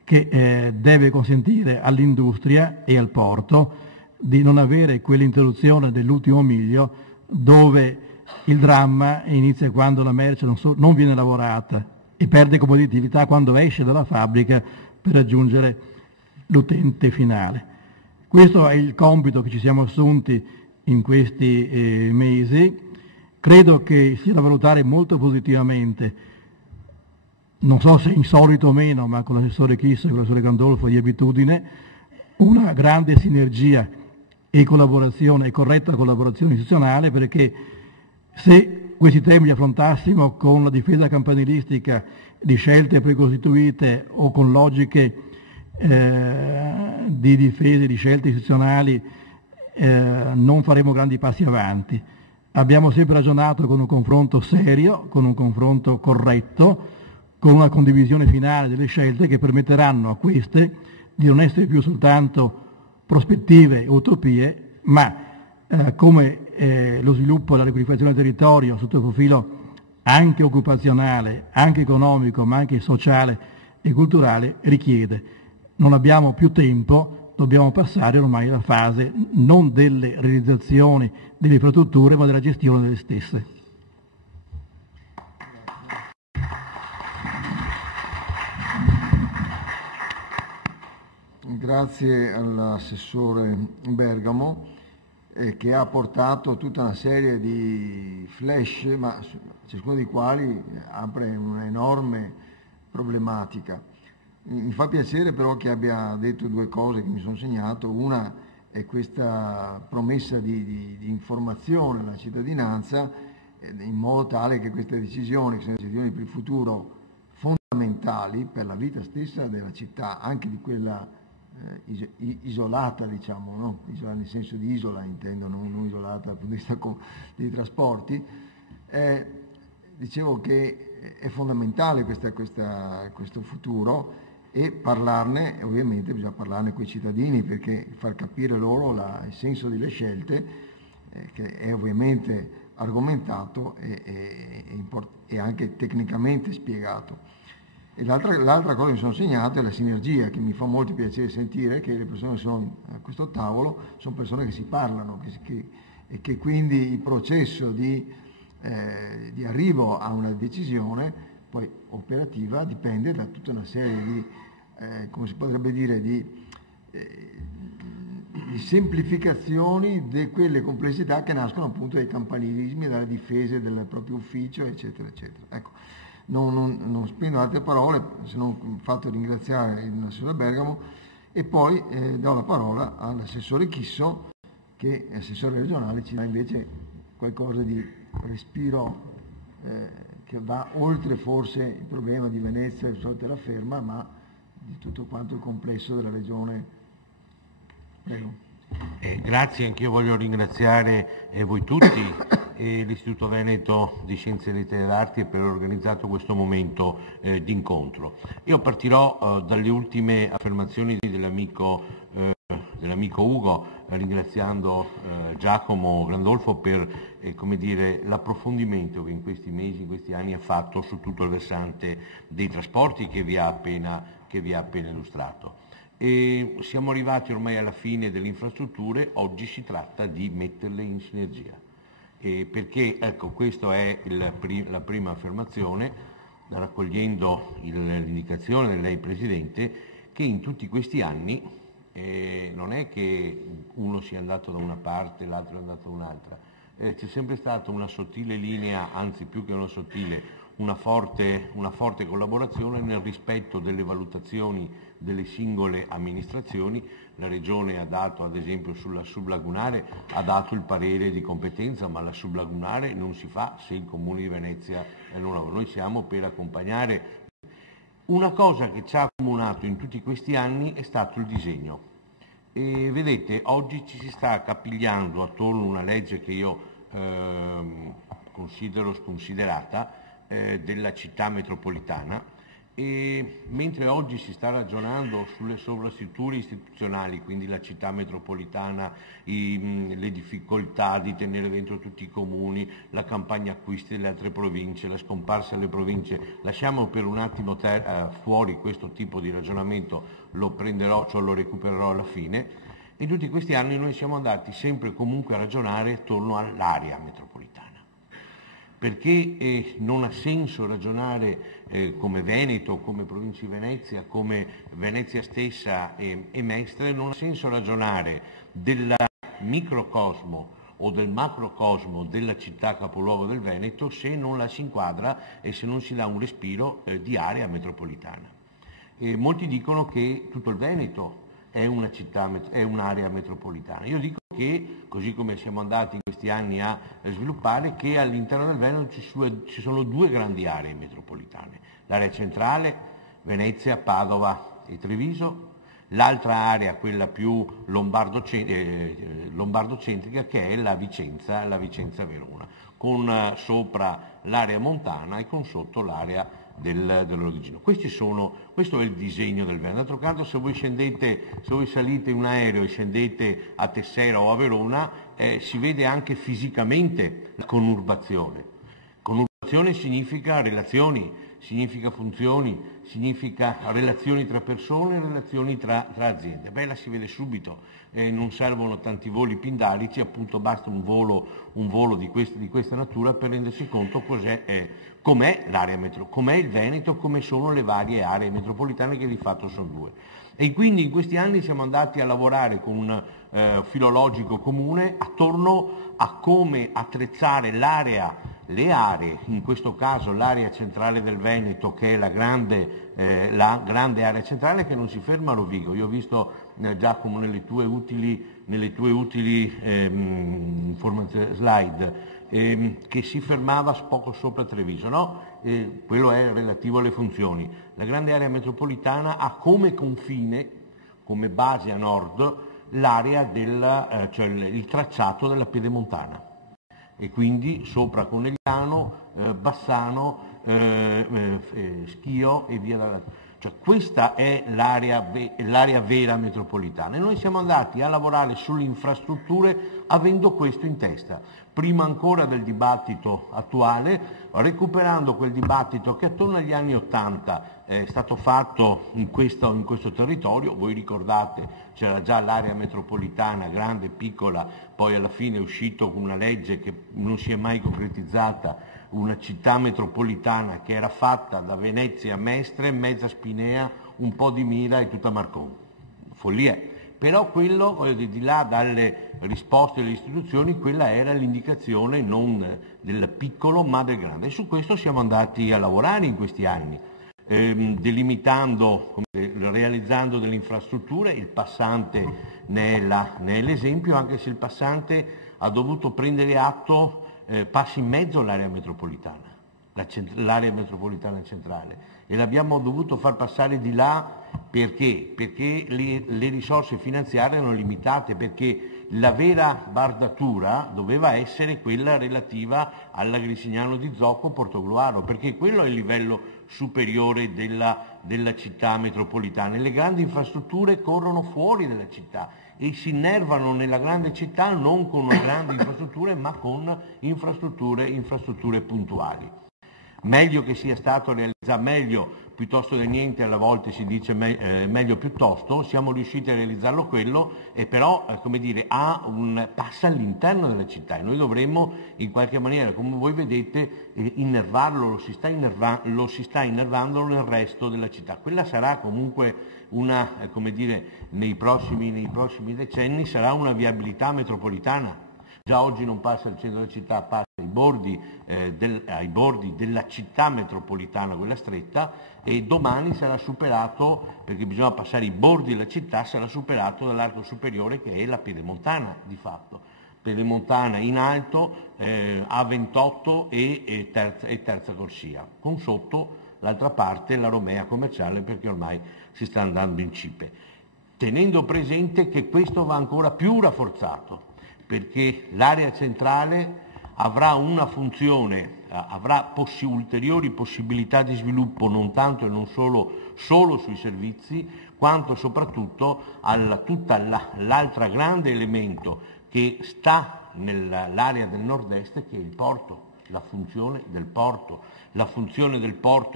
che deve consentire all'industria e al porto di non avere quell'interruzione dell'ultimo miglio dove il dramma inizia quando la merce non viene lavorata e perde competitività quando esce dalla fabbrica per raggiungere l'utente finale. Questo è il compito che ci siamo assunti in questi mesi. Credo che sia da valutare molto positivamente, non so se insolito o meno, ma con l'assessore Chisso e con l'assessore Gandolfo di abitudine, una grande sinergia e collaborazione e corretta collaborazione istituzionale, perché se questi temi li affrontassimo con la difesa campanilistica di scelte precostituite o con logiche di difesa di scelte istituzionali, non faremo grandi passi avanti. Abbiamo sempre ragionato con un confronto serio, con un confronto corretto, con una condivisione finale delle scelte che permetteranno a queste di non essere più soltanto prospettive e utopie, ma come lo sviluppo e la riqualificazione del territorio sotto il profilo anche occupazionale, anche economico, ma anche sociale e culturale richiede. Non abbiamo più tempo, dobbiamo passare ormai alla fase non delle realizzazioni delle infrastrutture, ma della gestione delle stesse. Grazie all'assessore Bergamo che ha portato tutta una serie di flash, ma ciascuno dei quali apre un'enorme problematica. Mi fa piacere però che abbia detto due cose che mi sono segnato. Una è questa promessa di informazione alla cittadinanza in modo tale che queste decisioni, che sono decisioni per il futuro fondamentali per la vita stessa della città, anche di quella isolata, diciamo, no? Isola nel senso di isola, intendo, non isolata dal punto di vista dei trasporti. Dicevo che è fondamentale questo futuro e parlarne, ovviamente bisogna parlarne con i cittadini, perché far capire loro il senso delle scelte, che è ovviamente argomentato e anche tecnicamente spiegato. E l'altra cosa che mi sono segnato è la sinergia, che mi fa molto piacere sentire che le persone che sono a questo tavolo sono persone che si parlano e che quindi il processo di arrivo a una decisione poi operativa dipende da tutta una serie di, come si potrebbe dire, di semplificazioni di quelle complessità che nascono appunto dai campanilismi, dalle difese del proprio ufficio, eccetera, eccetera. Ecco. non spendo altre parole, se non il fatto di ringraziare l'assessore Bergamo e poi do la parola all'assessore Chisso, che è assessore regionale, ci dà invece qualcosa di respiro che va oltre forse il problema di Venezia e sulla terraferma, ma di tutto quanto il complesso della regione. Prego. Grazie, anch'io voglio ringraziare voi tutti e l'Istituto Veneto di Scienze, Lettere ed Arti per aver organizzato questo momento di incontro. Io partirò dalle ultime affermazioni dell'amico Ugo, ringraziando Giacomo Grandolfo per come dire, l'approfondimento che in questi mesi, in questi anni ha fatto su tutto il versante dei trasporti che vi ha appena illustrato. E siamo arrivati ormai alla fine delle infrastrutture, oggi si tratta di metterle in sinergia. Perché, ecco, questa è la prima affermazione, raccogliendo l'indicazione del lei Presidente, che in tutti questi anni non è che uno sia andato da una parte e l'altro è andato da un'altra, c'è sempre stata una sottile linea, anzi più che una sottile, una forte collaborazione nel rispetto delle valutazioni delle singole amministrazioni. La Regione ha dato, ad esempio sulla sublagunare, ha dato il parere di competenza, ma la sublagunare non si fa se il Comune di Venezia non lavora. Noi siamo per accompagnare. Una cosa che ci ha accomunato in tutti questi anni è stato il disegno. E vedete, oggi ci si sta accapigliando attorno a una legge che io considero sconsiderata, della città metropolitana, e mentre oggi si sta ragionando sulle sovrastrutture istituzionali, quindi la città metropolitana, le difficoltà di tenere dentro tutti i comuni, la campagna acquisti delle altre province, la scomparsa delle province, lasciamo per un attimo fuori questo tipo di ragionamento, lo prenderò, cioè lo recupererò alla fine. In tutti questi anni noi siamo andati sempre e comunque a ragionare attorno all'area metropolitana, perché non ha senso ragionare come Veneto, come provincia di Venezia, come Venezia stessa e Mestre, non ha senso ragionare del microcosmo o del macrocosmo della città capoluogo del Veneto se non la si inquadra e se non si dà un respiro di area metropolitana. Molti dicono che tutto il Veneto è un'area metropolitana. Io dico che, così come siamo andati in questi anni a sviluppare, che all'interno del Veneto ci sono due grandi aree metropolitane. L'area centrale, Venezia, Padova e Treviso, l'altra area, quella più lombardocentrica, che è la Vicenza-Verona, con sopra l'area montana e con sotto l'area dell'Origino. Questo è il disegno del Veneto. D'altro canto, se voi salite in un aereo e scendete a Tessera o a Verona, si vede anche fisicamente la conurbazione. Conurbazione significa relazioni, significa funzioni, significa relazioni tra persone, relazioni tra aziende. La si vede subito. Non servono tanti voli pindarici, appunto basta un volo di questa natura per rendersi conto com'è l'area com'è il Veneto, come sono le varie aree metropolitane, che di fatto sono due. E quindi in questi anni siamo andati a lavorare con un filologico comune attorno a come attrezzare le aree, in questo caso l'area centrale del Veneto, che è la grande area centrale, che non si ferma a Rovigo. Io ho visto, Giacomo, nelle tue utili slide, che si fermava poco sopra Treviso, no? Quello è relativo alle funzioni. La grande area metropolitana ha come confine, come base a nord, l'area cioè il tracciato della Pedemontana, e quindi sopra Conegliano, Bassano, Schio e via dalla... Cioè, questa è l'area vera metropolitana, e noi siamo andati a lavorare sulle infrastrutture avendo questo in testa, prima ancora del dibattito attuale, recuperando quel dibattito che attorno agli anni '80 è stato fatto in questo territorio. Voi ricordate, c'era già l'area metropolitana, grande, piccola, poi alla fine è uscito con una legge che non si è mai concretizzata, una città metropolitana che era fatta da Venezia a Mestre, mezza Spinea, un po' di Mira e tutta Marcon. Follia. Però quello, di là risposte delle istituzioni, quella era l'indicazione non del piccolo ma del grande. E su questo siamo andati a lavorare in questi anni, delimitando, realizzando delle infrastrutture. Il passante ne è l'esempio, anche se il passante ha dovuto prendere atto, passa in mezzo all'area metropolitana, l'area metropolitana centrale, e l'abbiamo dovuto far passare di là perché le risorse finanziarie erano limitate, perché la vera bardatura doveva essere quella relativa all'Agrissignano di Zocco, Portogruaro, perché quello è il livello superiore della città metropolitana, e le grandi infrastrutture corrono fuori dalla città e si innervano nella grande città non con grandi infrastrutture ma con infrastrutture puntuali. Meglio che sia stato realizzato, meglio piuttosto di niente, alla volte si dice meglio piuttosto, siamo riusciti a realizzarlo quello, e però passa all'interno della città, e noi dovremmo in qualche maniera, come voi vedete, innervarlo, lo si sta innervando nel resto della città. Quella sarà comunque nei prossimi decenni sarà una viabilità metropolitana. Già oggi non passa il centro della città, passa ai bordi della città metropolitana, quella stretta, e domani sarà superato, perché bisogna passare i bordi della città, sarà superato dall'arco superiore, che è la Pedemontana di fatto. Pedemontana in alto, A28 e terza corsia, con sotto l'altra parte la Romea commerciale, perché ormai si sta andando in cipe. Tenendo presente che questo va ancora più rafforzato, perché l'area centrale avrà una funzione, avrà ulteriori possibilità di sviluppo, non tanto e non solo sui servizi, quanto soprattutto tutta l'altro grande elemento che sta nell'area del nord-est, che è il porto, la funzione del porto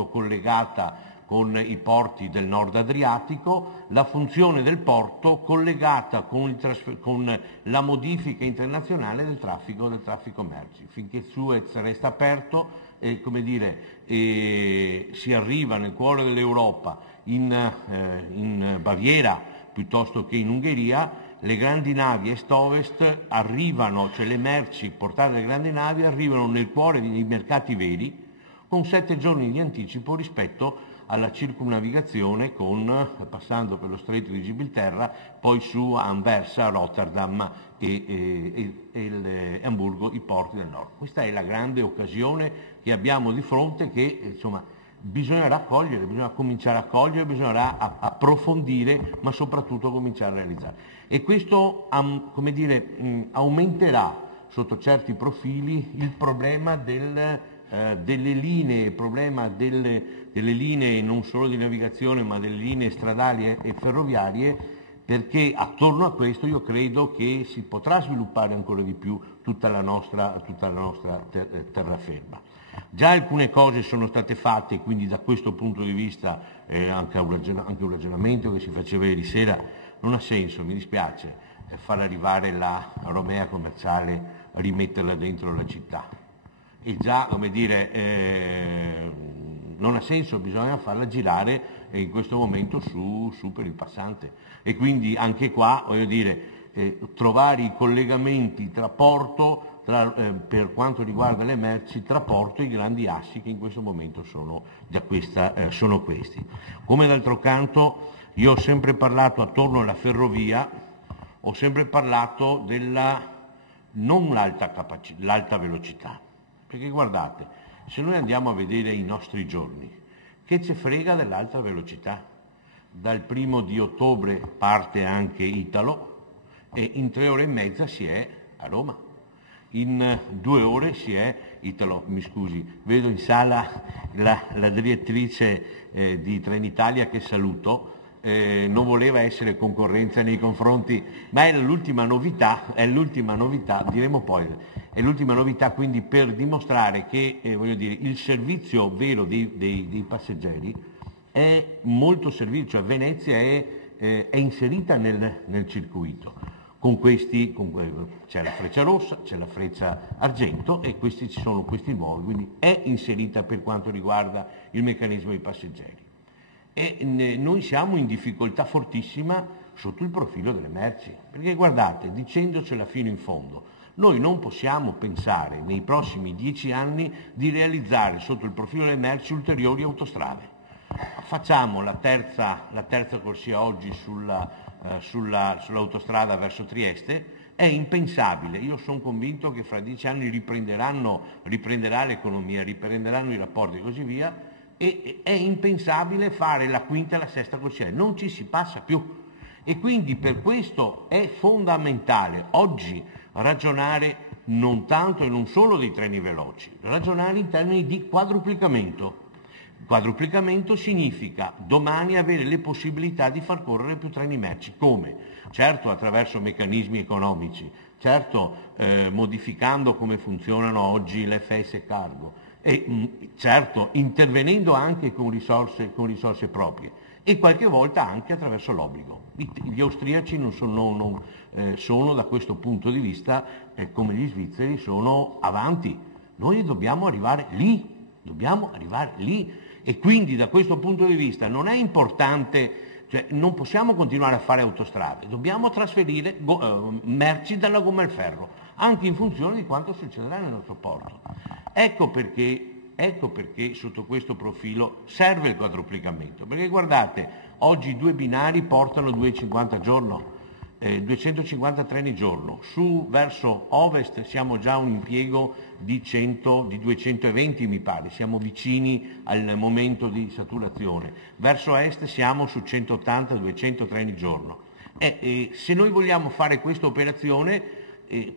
collegata con i porti del nord Adriatico, la funzione del porto collegata con la modifica internazionale del traffico merci. Finché Suez resta aperto, si arriva nel cuore dell'Europa, in Baviera piuttosto che in Ungheria, le grandi navi est-ovest arrivano, cioè le merci portate dalle grandi navi arrivano nel cuore dei mercati veri con 7 giorni di anticipo rispetto alla circumnavigazione, passando per lo Stretto di Gibilterra, poi su Anversa, Rotterdam e Amburgo, i porti del nord. Questa è la grande occasione che abbiamo di fronte, che bisognerà cogliere, bisogna cominciare a cogliere, bisognerà approfondire, ma soprattutto cominciare a realizzare. E questo aumenterà sotto certi profili il problema delle linee, il problema delle linee non solo di navigazione ma delle linee stradali e ferroviarie, perché attorno a questo io credo che si potrà sviluppare ancora di più tutta la nostra terraferma. Già alcune cose sono state fatte, quindi da questo punto di vista anche un ragionamento che si faceva ieri sera non ha senso, mi dispiace far arrivare la Romea commerciale, rimetterla dentro la città. E già, non ha senso, bisogna farla girare in questo momento su per il passante. E quindi anche qua, trovare i collegamenti tra porto, per quanto riguarda le merci, tra porto e i grandi assi che in questo momento sono questi. Come d'altro canto, io ho sempre parlato attorno alla ferrovia, ho sempre parlato non l'alta velocità. Perché guardate, se noi andiamo a vedere i nostri giorni, che ci frega dell'alta velocità? Dal 1° di ottobre parte anche Italo e in 3 ore e mezza si è a Roma. In 2 ore si è Italo, mi scusi, vedo in sala la direttrice di Trenitalia, che saluto, non voleva essere concorrenza nei confronti, ma è l'ultima novità, diremo poi, è l'ultima novità, quindi per dimostrare che il servizio vero dei passeggeri è molto servizio, cioè Venezia è inserita nel circuito. Con questi c'è la freccia rossa, c'è la freccia argento e ci sono questi nuovi, quindi è inserita per quanto riguarda il meccanismo dei passeggeri. E noi siamo in difficoltà fortissima sotto il profilo delle merci. Perché guardate, dicendocela fino in fondo, noi non possiamo pensare nei prossimi 10 anni di realizzare sotto il profilo delle merci ulteriori autostrade. Facciamo la terza corsia oggi sull'autostrada verso Trieste, è impensabile. Io sono convinto che fra 10 anni riprenderà l'economia, riprenderanno i rapporti e così via, e è impensabile fare la quinta e la sesta corsia, non ci si passa più. E quindi per questo è fondamentale oggi ragionare non tanto e non solo dei treni veloci, ragionare in termini di quadruplicamento. Quadruplicamento significa domani avere le possibilità di far correre più treni merci. Come? Certo attraverso meccanismi economici, certo modificando come funzionano oggi l'FS Cargo e certo intervenendo anche con risorse proprie e qualche volta anche attraverso l'obbligo. Gli austriaci sono da questo punto di vista, come gli svizzeri, sono avanti. Noi dobbiamo arrivare lì. E quindi da questo punto di vista non è importante, cioè non possiamo continuare a fare autostrade, dobbiamo trasferire merci dalla gomma al ferro, anche in funzione di quanto succederà nel nostro porto. Ecco perché sotto questo profilo serve il quadruplicamento, perché guardate, oggi 2 binari portano 250 giorno, 250 treni giorno, su verso ovest siamo già a un impiego di 220 mi pare, siamo vicini al momento di saturazione, verso est siamo su 180-200 treni giorno. Se noi vogliamo fare questa operazione,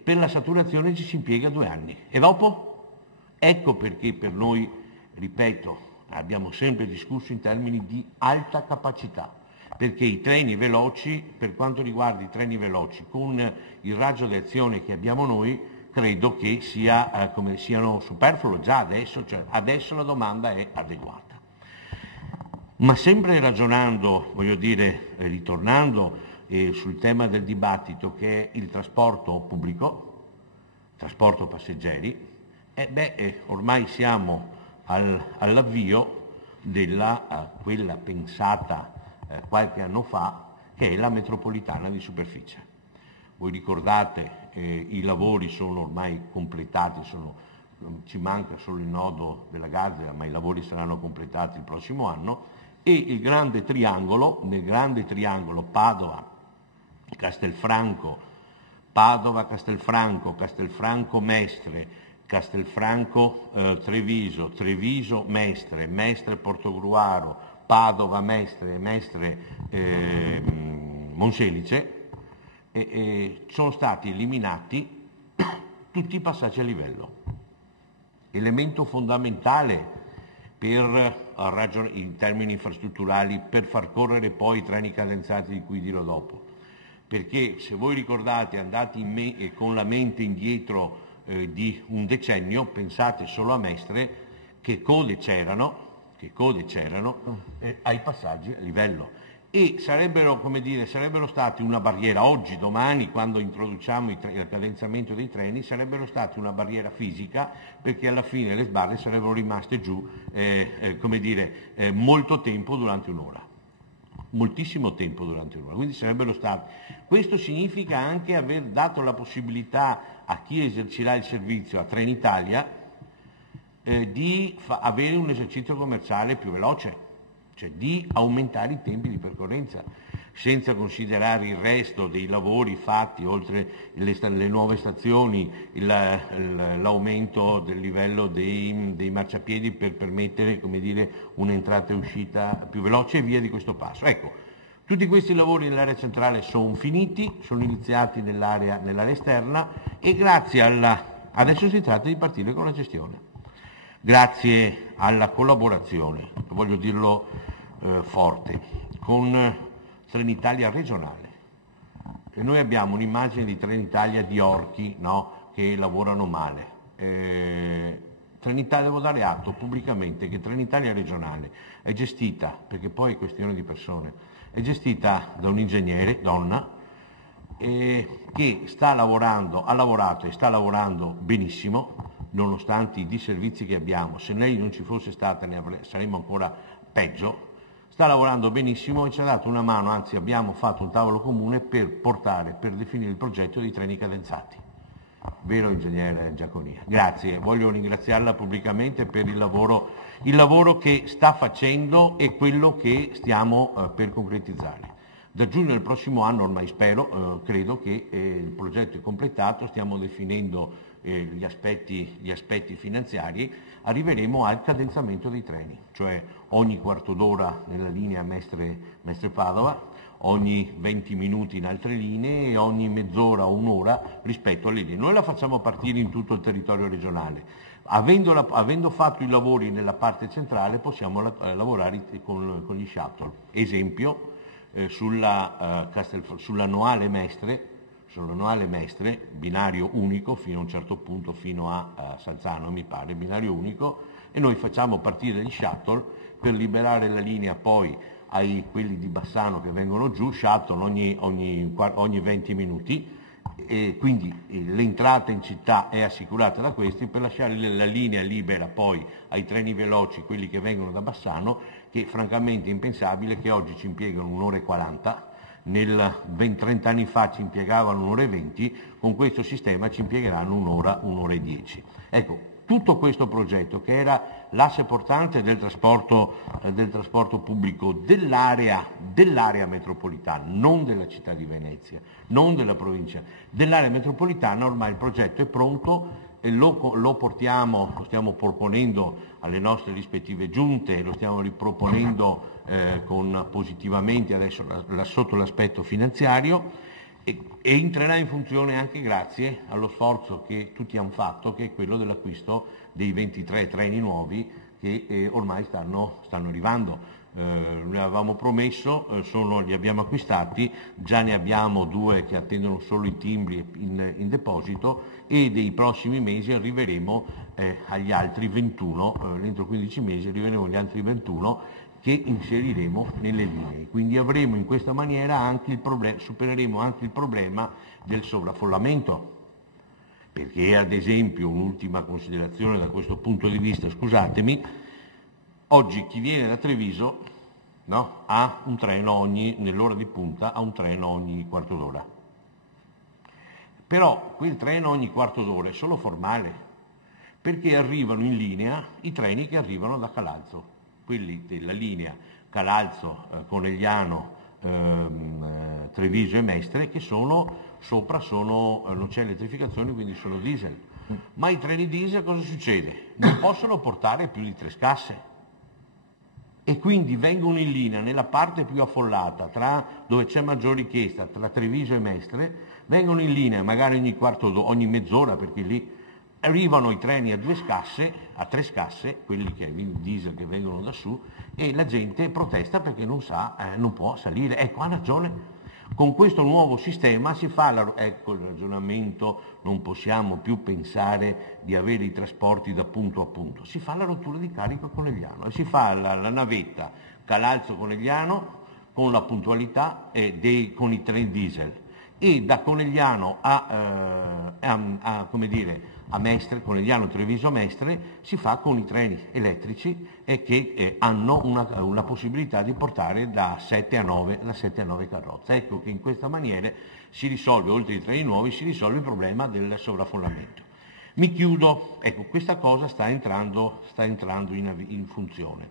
per la saturazione ci si impiega 2 anni. E dopo? Ecco perché per noi, ripeto, abbiamo sempre discusso in termini di alta capacità, perché i treni veloci, per quanto riguarda i treni veloci, con il raggio di azione che abbiamo noi, credo che siano superfluo già adesso, cioè adesso la domanda è adeguata. Ma sempre ragionando, ritornando sul tema del dibattito che è il trasporto pubblico, trasporto passeggeri, ormai siamo all'avvio della quella pensata qualche anno fa, che è la metropolitana di superficie. Voi ricordate, i lavori sono ormai completati, ci manca solo il nodo della Gazzera, ma i lavori saranno completati il prossimo anno, e nel grande triangolo Padova, Castelfranco, Mestre, Castelfranco Treviso, Treviso Mestre, Mestre Portogruaro, Padova Mestre, Monselice, sono stati eliminati tutti i passaggi a livello. Elemento fondamentale in termini infrastrutturali per far correre poi i treni cadenzati di cui dirò dopo. Perché se voi ricordate, andati con la mente indietro di un decennio, pensate solo a Mestre, che code c'erano ai passaggi a livello. E sarebbero stati una barriera oggi, domani, quando introduciamo il cadenzamento dei treni, sarebbero stati una barriera fisica, perché alla fine le sbarre sarebbero rimaste giù, molto tempo durante un'ora. Moltissimo tempo durante un'ora, quindi sarebbero stati. Questo significa anche aver dato la possibilità a chi esercirà il servizio a Trenitalia di avere un esercizio commerciale più veloce, cioè di aumentare i tempi di percorrenza, senza considerare il resto dei lavori fatti, oltre le nuove stazioni, l'aumento del livello dei marciapiedi per permettere, un'entrata e uscita più veloce e via di questo passo. Ecco, tutti questi lavori nell'area centrale sono finiti, sono iniziati nell'area esterna e adesso si tratta di partire con la gestione. Grazie alla collaborazione, voglio dirlo forte, con Trenitalia regionale. E noi abbiamo un'immagine di Trenitalia di orchi, no? Che lavorano male. Devo dare atto pubblicamente che Trenitalia regionale è gestita, perché poi è questione di persone, è gestita da un ingegnere, donna, che ha lavorato e sta lavorando benissimo, nonostante i disservizi che abbiamo. Se lei non ci fosse stata saremmo ancora peggio. sta lavorando benissimo e ci ha dato una mano, anzi abbiamo fatto un tavolo comune per definire il progetto dei treni cadenzati. Vero ingegnere Giaconia? Grazie, voglio ringraziarla pubblicamente per il lavoro che sta facendo e quello che stiamo per concretizzare. Da giugno del prossimo anno, ormai spero, credo che il progetto è completato, stiamo definendo gli aspetti finanziari, arriveremo al cadenzamento dei treni, cioè ogni quarto d'ora nella linea Mestre-Padova, ogni 20 minuti in altre linee e ogni mezz'ora o un'ora rispetto alle linee. Noi la facciamo partire in tutto il territorio regionale. Avendo fatto i lavori nella parte centrale possiamo lavorare con gli shuttle. Esempio, sull'annuale Mestre, binario unico fino a un certo punto, fino a Salzano mi pare, binario unico, e noi facciamo partire gli shuttle per liberare la linea poi ai quelli di Bassano che vengono giù, shuttle ogni 20 minuti, e quindi l'entrata in città è assicurata da questi per lasciare la linea libera poi ai treni veloci, quelli che vengono da Bassano, che francamente è impensabile che oggi ci impiegano 1 ora e 40, 30 anni fa ci impiegavano 1 ora e 20, con questo sistema ci impiegheranno 1 ora e 10. Ecco, tutto questo progetto, che era l'asse portante del trasporto pubblico dell'area metropolitana, non della città di Venezia, non della provincia, dell'area metropolitana, ormai il progetto è pronto e lo stiamo proponendo alle nostre rispettive giunte, lo stiamo riproponendo positivamente adesso sotto l'aspetto finanziario, e entrerà in funzione anche grazie allo sforzo che tutti hanno fatto, che è quello dell'acquisto dei 23 treni nuovi che ormai stanno arrivando. Noi avevamo promesso, li abbiamo acquistati, già ne abbiamo 2 che attendono solo i timbri in deposito, e dei prossimi mesi arriveremo agli altri 21, entro 15 mesi arriveremo agli altri 21 che inseriremo nelle linee. Quindi avremo in questa maniera supereremo anche il problema del sovraffollamento, perché ad esempio, un'ultima considerazione da questo punto di vista, scusatemi, oggi chi viene da Treviso, no, ha un treno nell'ora di punta, ha un treno ogni quarto d'ora. Però quel treno ogni quarto d'ora è solo formale, perché arrivano in linea i treni che arrivano da Calalzo, quelli della linea Calalzo-Conegliano, Treviso e Mestre, che non c'è elettrificazione, quindi sono diesel. Ma i treni diesel cosa succede? Non possono portare più di 3 scasse, e quindi vengono in linea nella parte più affollata, dove c'è maggior richiesta, tra Treviso e Mestre, vengono in linea magari ogni mezz'ora, perché lì arrivano i treni a 2 scasse, a 3 scasse, quelli che diesel che vengono da su, e la gente protesta perché non può salire. Ecco, ha ragione. Con questo nuovo sistema si fa ecco il ragionamento, non possiamo più pensare di avere i trasporti da punto a punto. Si fa la rottura di carico a Conegliano e si fa la navetta Calalzo-Conegliano con la puntualità con i treni diesel, e da Conegliano a Mestre, Conegliano Treviso Mestre, si fa con i treni elettrici che hanno una possibilità di portare da 7 a 9 carrozze. Ecco che in questa maniera si risolve, oltre ai treni nuovi, si risolve il problema del sovraffollamento. Mi chiudo, ecco, questa cosa sta entrando in funzione,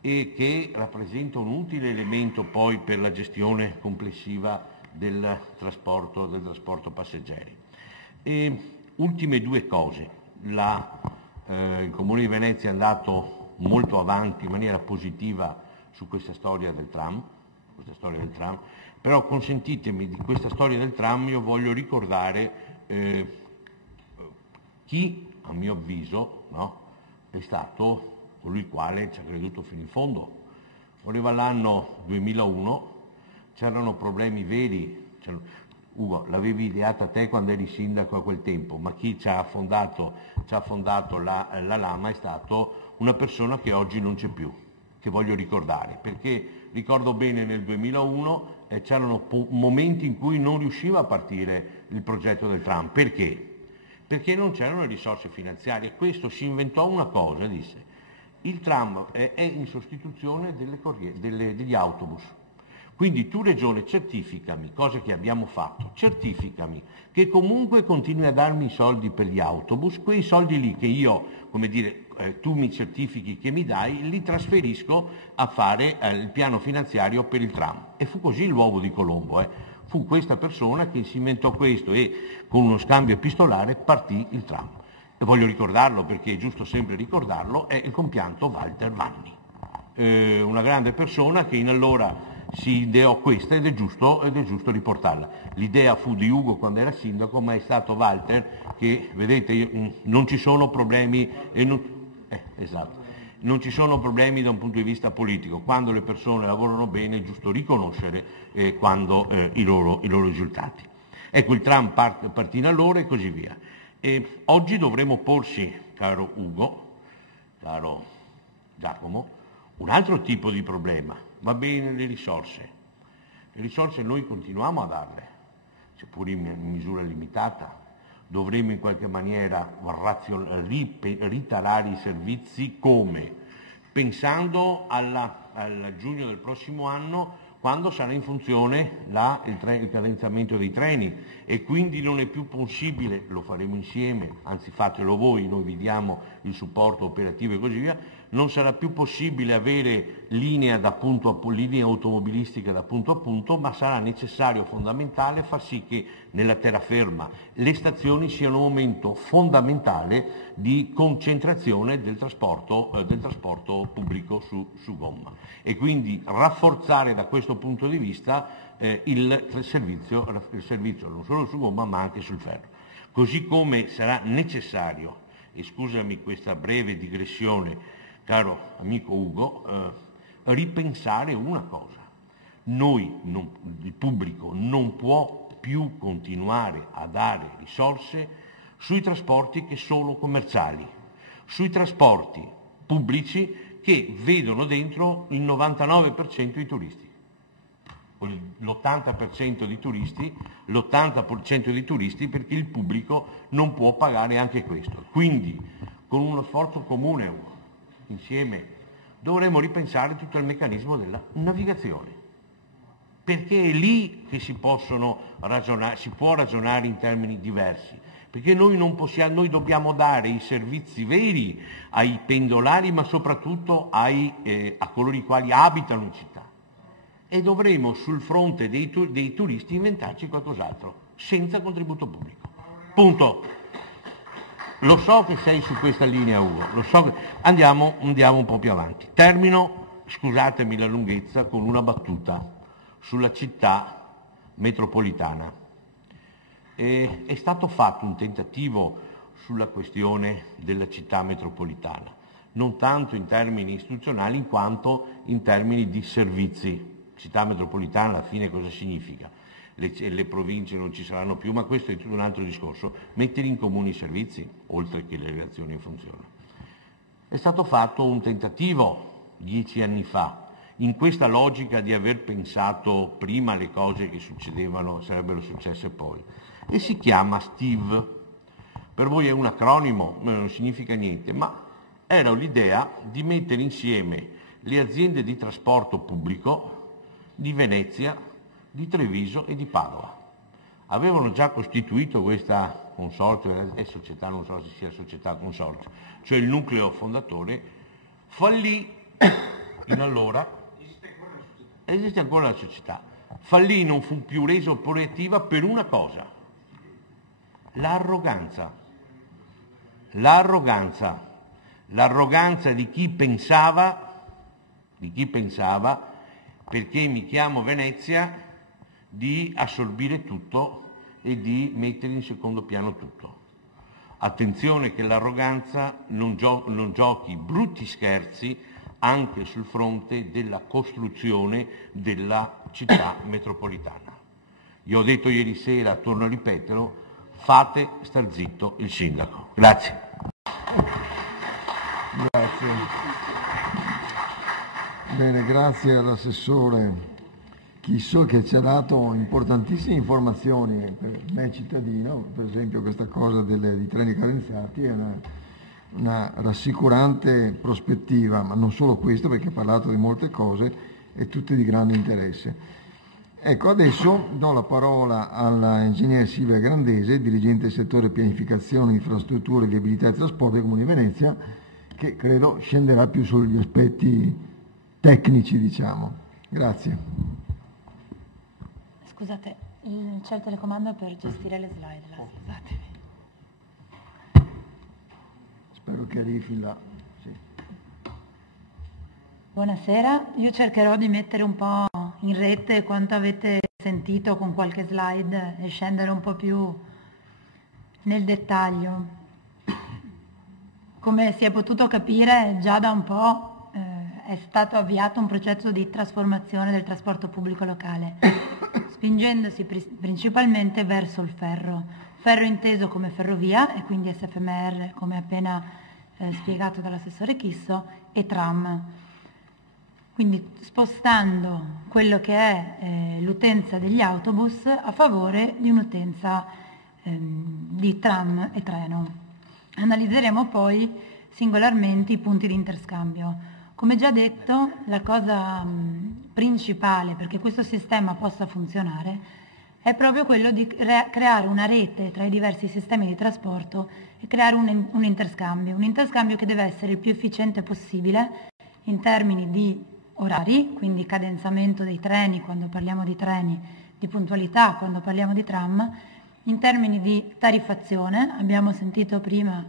e che rappresenta un utile elemento poi per la gestione complessiva del trasporto passeggeri. Ultime 2 cose. Il Comune di Venezia è andato molto avanti in maniera positiva su questa storia del tram, però consentitemi, di questa storia del tram io voglio ricordare chi, a mio avviso, no, è stato colui il quale ci ha creduto fino in fondo. Voleva l'anno 2001, c'erano problemi veri. Ugo, l'avevi ideata te quando eri sindaco a quel tempo, ma chi ci ha fondato la Lama è stato una persona che oggi non c'è più, che voglio ricordare, perché ricordo bene nel 2001 c'erano momenti in cui non riusciva a partire il progetto del tram. Perché? Perché non c'erano le risorse finanziarie. Questo si inventò una cosa, disse: il tram è in sostituzione degli autobus. Quindi tu Regione certificami, cosa che abbiamo fatto, certificami che comunque continui a darmi i soldi per gli autobus, quei soldi lì che io, come dire, tu mi certifichi che mi dai, li trasferisco a fare il piano finanziario per il tram. E fu così l'uovo di Colombo. Fu questa persona che si inventò questo e con uno scambio epistolare partì il tram. E voglio ricordarlo perché è giusto sempre ricordarlo, è il compianto Walter Vanni. Una grande persona che in allora si ideò questa ed è giusto riportarla. L'idea fu di Ugo quando era sindaco, ma è stato Walter che, vedete, non ci sono problemi non ci sono problemi da un punto di vista politico. Quando le persone lavorano bene è giusto riconoscere quando i loro risultati. Ecco, il tram partì in allora e così via. E oggi dovremo porsi, caro Ugo, caro Giacomo, un altro tipo di problema. Va bene le risorse. Le risorse noi continuiamo a darle, seppur in misura limitata. Dovremo in qualche maniera ritarare i servizi come? Pensando al giugno del prossimo anno, quando sarà in funzione il cadenzamento dei treni e quindi non è più possibile, lo faremo insieme, anzi fatelo voi, noi vi diamo il supporto operativo e così via, non sarà più possibile avere linee automobilistiche da punto a punto, ma sarà necessario, fondamentale, far sì che nella terraferma le stazioni siano un momento fondamentale di concentrazione del trasporto pubblico su gomma e quindi rafforzare da questo punto di vista il servizio non solo su gomma ma anche sul ferro. Così come sarà necessario, e scusami questa breve digressione, caro amico Ugo, ripensare una cosa. Il pubblico non può più continuare a dare risorse sui trasporti che sono commerciali, sui trasporti pubblici che vedono dentro il 99% dei turisti. L'80% di turisti perché il pubblico non può pagare anche questo. Quindi, con uno sforzo comune, insieme, dovremo ripensare tutto il meccanismo della navigazione, perché è lì che si può ragionare in termini diversi, perché noi dobbiamo dare i servizi veri ai pendolari, ma soprattutto a coloro i quali abitano in città, e dovremo sul fronte dei turisti inventarci qualcos'altro, senza contributo pubblico. Punto. Lo so che sei su questa linea, Ugo, andiamo un po' più avanti. Termino, scusatemi la lunghezza, con una battuta sulla città metropolitana. È stato fatto un tentativo sulla questione della città metropolitana, non tanto in termini istituzionali quanto in termini di servizi. Città metropolitana alla fine cosa significa? Le province non ci saranno più, ma questo è tutto un altro discorso, mettere in comune i servizi, oltre che le relazioni in funzione. È stato fatto un tentativo 10 anni fa, in questa logica di aver pensato prima le cose che sarebbero successe poi, e si chiama STIV. Per voi è un acronimo, non significa niente, ma era l'idea di mettere insieme le aziende di trasporto pubblico di Venezia, di Treviso e di Padova. Avevano già costituito questa consorzio, è società, non so se sia società consorzio, cioè il nucleo fondatore, fallì in allora, esiste ancora la società, fallì, non fu più reso operativa per una cosa, l'arroganza di chi pensava, perché mi chiamo Venezia, di assorbire tutto e di mettere in secondo piano tutto. Attenzione che l'arroganza non giochi brutti scherzi anche sul fronte della costruzione della città metropolitana. Io ho detto ieri sera, torno a ripeterlo, fate star zitto il sindaco. Grazie. Grazie. Bene, grazie all'assessore Chisso che ci ha dato importantissime informazioni per me cittadino, per esempio questa cosa di treni cadenziati è una rassicurante prospettiva, ma non solo questo, perché ha parlato di molte cose e tutte di grande interesse. Ecco, adesso do la parola all'ingegnere Silvia Grandese, dirigente del settore pianificazione, infrastrutture, viabilità e trasporto del Comune di Venezia, che credo scenderà più sugli aspetti tecnici, diciamo. Grazie. Scusate, c'è il telecomando per gestire le slide, scusatemi. Spero che arrivi fin là. Sì. Buonasera, io cercherò di mettere un po' in rete quanto avete sentito con qualche slide e scendere un po' più nel dettaglio. Come si è potuto capire, già da un po' è stato avviato un processo di trasformazione del trasporto pubblico locale, spingendosi principalmente verso il ferro inteso come ferrovia e quindi SFMR, come appena spiegato dall'assessore Chisso, e tram. Quindi spostando quello che è l'utenza degli autobus a favore di un'utenza di tram e treno. Analizzeremo poi singolarmente i punti di interscambio. Come già detto, la cosa principale perché questo sistema possa funzionare è proprio quello di creare una rete tra i diversi sistemi di trasporto e creare un interscambio che deve essere il più efficiente possibile in termini di orari, quindi cadenzamento dei treni quando parliamo di treni, di puntualità quando parliamo di tram, in termini di tariffazione. Abbiamo sentito prima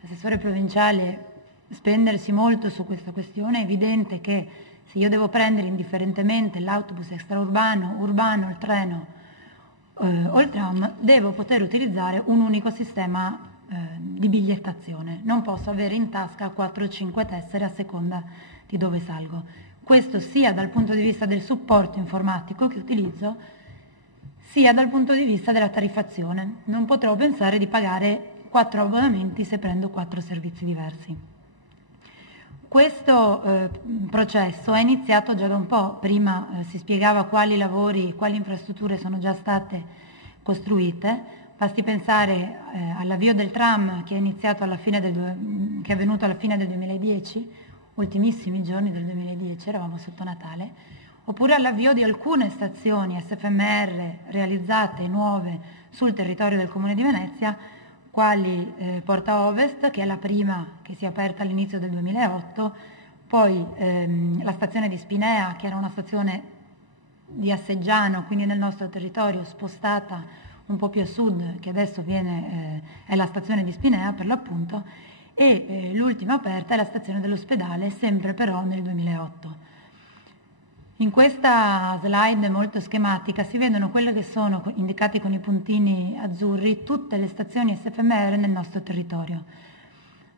l'assessore provinciale spendersi molto su questa questione. È evidente che se io devo prendere indifferentemente l'autobus extraurbano, urbano, il treno o il tram, devo poter utilizzare un unico sistema di bigliettazione. Non posso avere in tasca 4 o 5 tessere a seconda di dove salgo. Questo sia dal punto di vista del supporto informatico che utilizzo, sia dal punto di vista della tariffazione. Non potrò pensare di pagare 4 abbonamenti se prendo 4 servizi diversi. Questo processo è iniziato già da un po'. Prima si spiegava quali lavori, quali infrastrutture sono già state costruite. Basti pensare all'avvio del tram che è iniziato che è avvenuto alla fine del 2010, ultimissimi giorni del 2010, eravamo sotto Natale, oppure all'avvio di alcune stazioni SFMR realizzate nuove sul territorio del Comune di Venezia, quali Porta Ovest, che è la prima che si è aperta all'inizio del 2008, poi la stazione di Spinea, che era una stazione di Asseggiano, quindi nel nostro territorio, spostata un po' più a sud, che adesso è la stazione di Spinea per l'appunto, e l'ultima aperta è la stazione dell'ospedale, sempre però nel 2008. In questa slide molto schematica si vedono quelle che sono indicate con i puntini azzurri tutte le stazioni SFMR nel nostro territorio.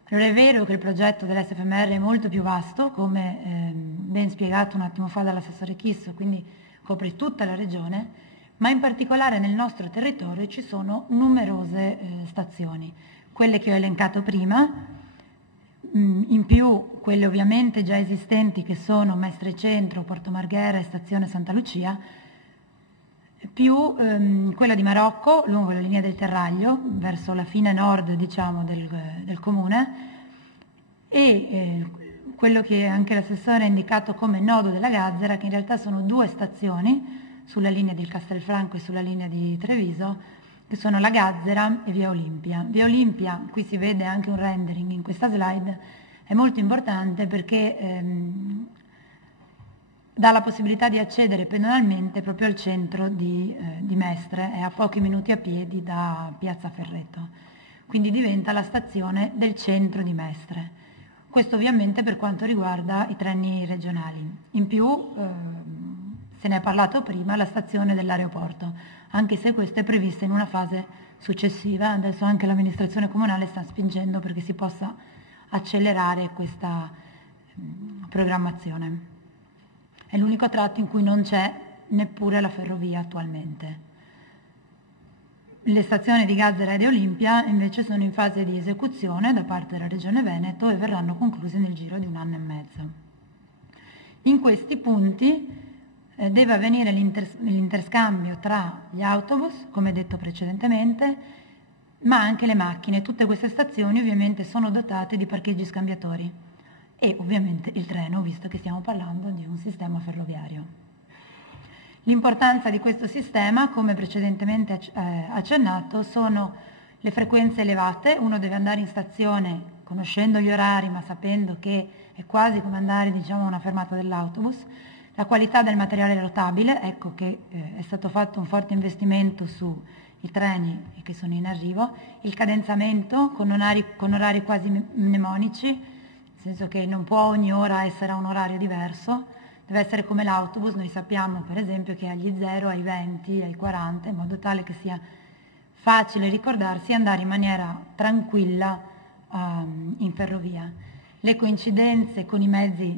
Allora è vero che il progetto dell'SFMR è molto più vasto, come ben spiegato un attimo fa dall'assessore Chisso, quindi copre tutta la regione, ma in particolare nel nostro territorio ci sono numerose stazioni. Quelle che ho elencato prima, in più quelle ovviamente già esistenti che sono Mestre Centro, Porto Marghera e Stazione Santa Lucia, più quella di Marocco lungo la linea del Terraglio, verso la fine nord diciamo del comune, e quello che anche l'assessore ha indicato come nodo della Gazzera, che in realtà sono 2 stazioni sulla linea di Castelfranco e sulla linea di Treviso, che sono la Gazzera e Via Olimpia. Via Olimpia, qui si vede anche un rendering in questa slide, è molto importante perché dà la possibilità di accedere pedonalmente proprio al centro di Mestre, è a pochi minuti a piedi da Piazza Ferreto, quindi diventa la stazione del centro di Mestre. Questo ovviamente per quanto riguarda i treni regionali. In più, se ne è parlato prima, la stazione dell'aeroporto, anche se questa è prevista in una fase successiva. Adesso anche l'amministrazione comunale sta spingendo perché si possa accelerare questa programmazione. È l'unico tratto in cui non c'è neppure la ferrovia attualmente. Le stazioni di Gazzera e di Olimpia invece sono in fase di esecuzione da parte della Regione Veneto e verranno concluse nel giro di 1 anno e mezzo. In questi punti deve avvenire l'interscambio tra gli autobus, come detto precedentemente, ma anche le macchine. Tutte queste stazioni ovviamente sono dotate di parcheggi scambiatori e ovviamente il treno, visto che stiamo parlando di un sistema ferroviario. L'importanza di questo sistema, come precedentemente accennato, sono le frequenze elevate. Uno deve andare in stazione conoscendo gli orari ma sapendo che è quasi come andare, diciamo, a una fermata dell'autobus. La qualità del materiale rotabile, ecco che è stato fatto un forte investimento sui treni che sono in arrivo. Il cadenzamento con orari quasi mnemonici, nel senso che non può ogni ora essere a un orario diverso, deve essere come l'autobus. Noi sappiamo per esempio che agli 0, ai 20, ai 40, in modo tale che sia facile ricordarsi e andare in maniera tranquilla in ferrovia. Le coincidenze con i mezzi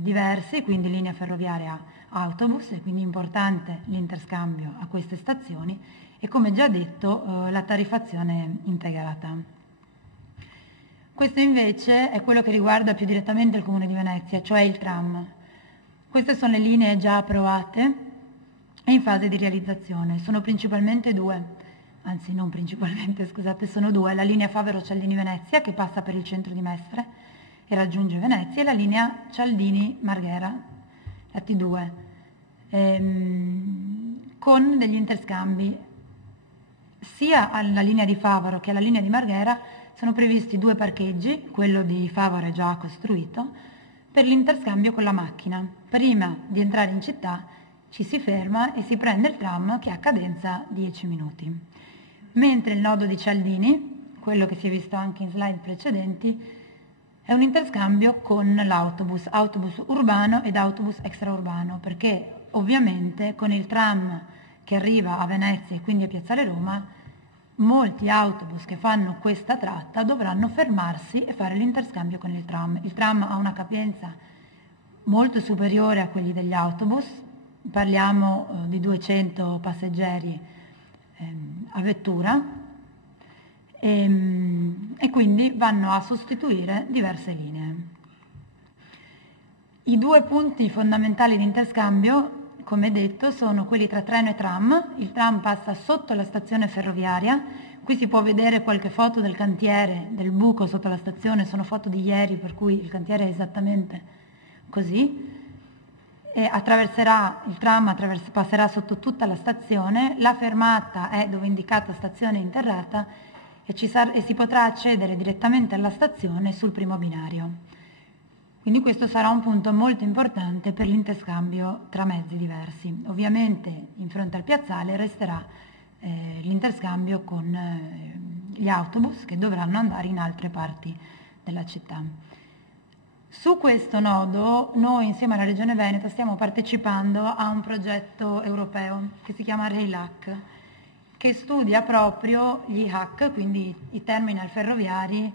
diversi, quindi linea ferroviaria autobus, e quindi importante l'interscambio a queste stazioni, e come già detto la tariffazione integrata. Questo invece è quello che riguarda più direttamente il Comune di Venezia, cioè il tram. Queste sono le linee già approvate e in fase di realizzazione. Sono principalmente due, anzi non principalmente, scusate, sono due: la linea Favero-Cialdini-Venezia, che passa per il centro di Mestre e raggiunge Venezia, e la linea Cialdini-Marghera, la T2, con degli interscambi. Sia alla linea di Favaro che alla linea di Marghera sono previsti due parcheggi, quello di Favaro è già costruito, per l'interscambio con la macchina. Prima di entrare in città ci si ferma e si prende il tram, che ha cadenza 10 minuti. Mentre il nodo di Cialdini, quello che si è visto anche in slide precedenti, è un interscambio con l'autobus, autobus urbano ed autobus extraurbano, perché ovviamente con il tram che arriva a Venezia e quindi a Piazzale Roma, molti autobus che fanno questa tratta dovranno fermarsi e fare l'interscambio con il tram. Il tram ha una capienza molto superiore a quelli degli autobus, parliamo di 200 passeggeri a vettura, e quindi vanno a sostituire diverse linee. I due punti fondamentali di interscambio, come detto, sono quelli tra treno e tram. Il tram passa sotto la stazione ferroviaria. Qui si può vedere qualche foto del cantiere, del buco sotto la stazione, sono foto di ieri, per cui il cantiere è esattamente così. E il tram passerà sotto tutta la stazione. La fermata è dove è indicata stazione interrata e si potrà accedere direttamente alla stazione sul primo binario. Quindi questo sarà un punto molto importante per l'interscambio tra mezzi diversi. Ovviamente in fronte al piazzale resterà l'interscambio con gli autobus che dovranno andare in altre parti della città. Su questo nodo noi insieme alla Regione Veneto stiamo partecipando a un progetto europeo che si chiama RailHack, che studia proprio gli hack, quindi i terminal ferroviari,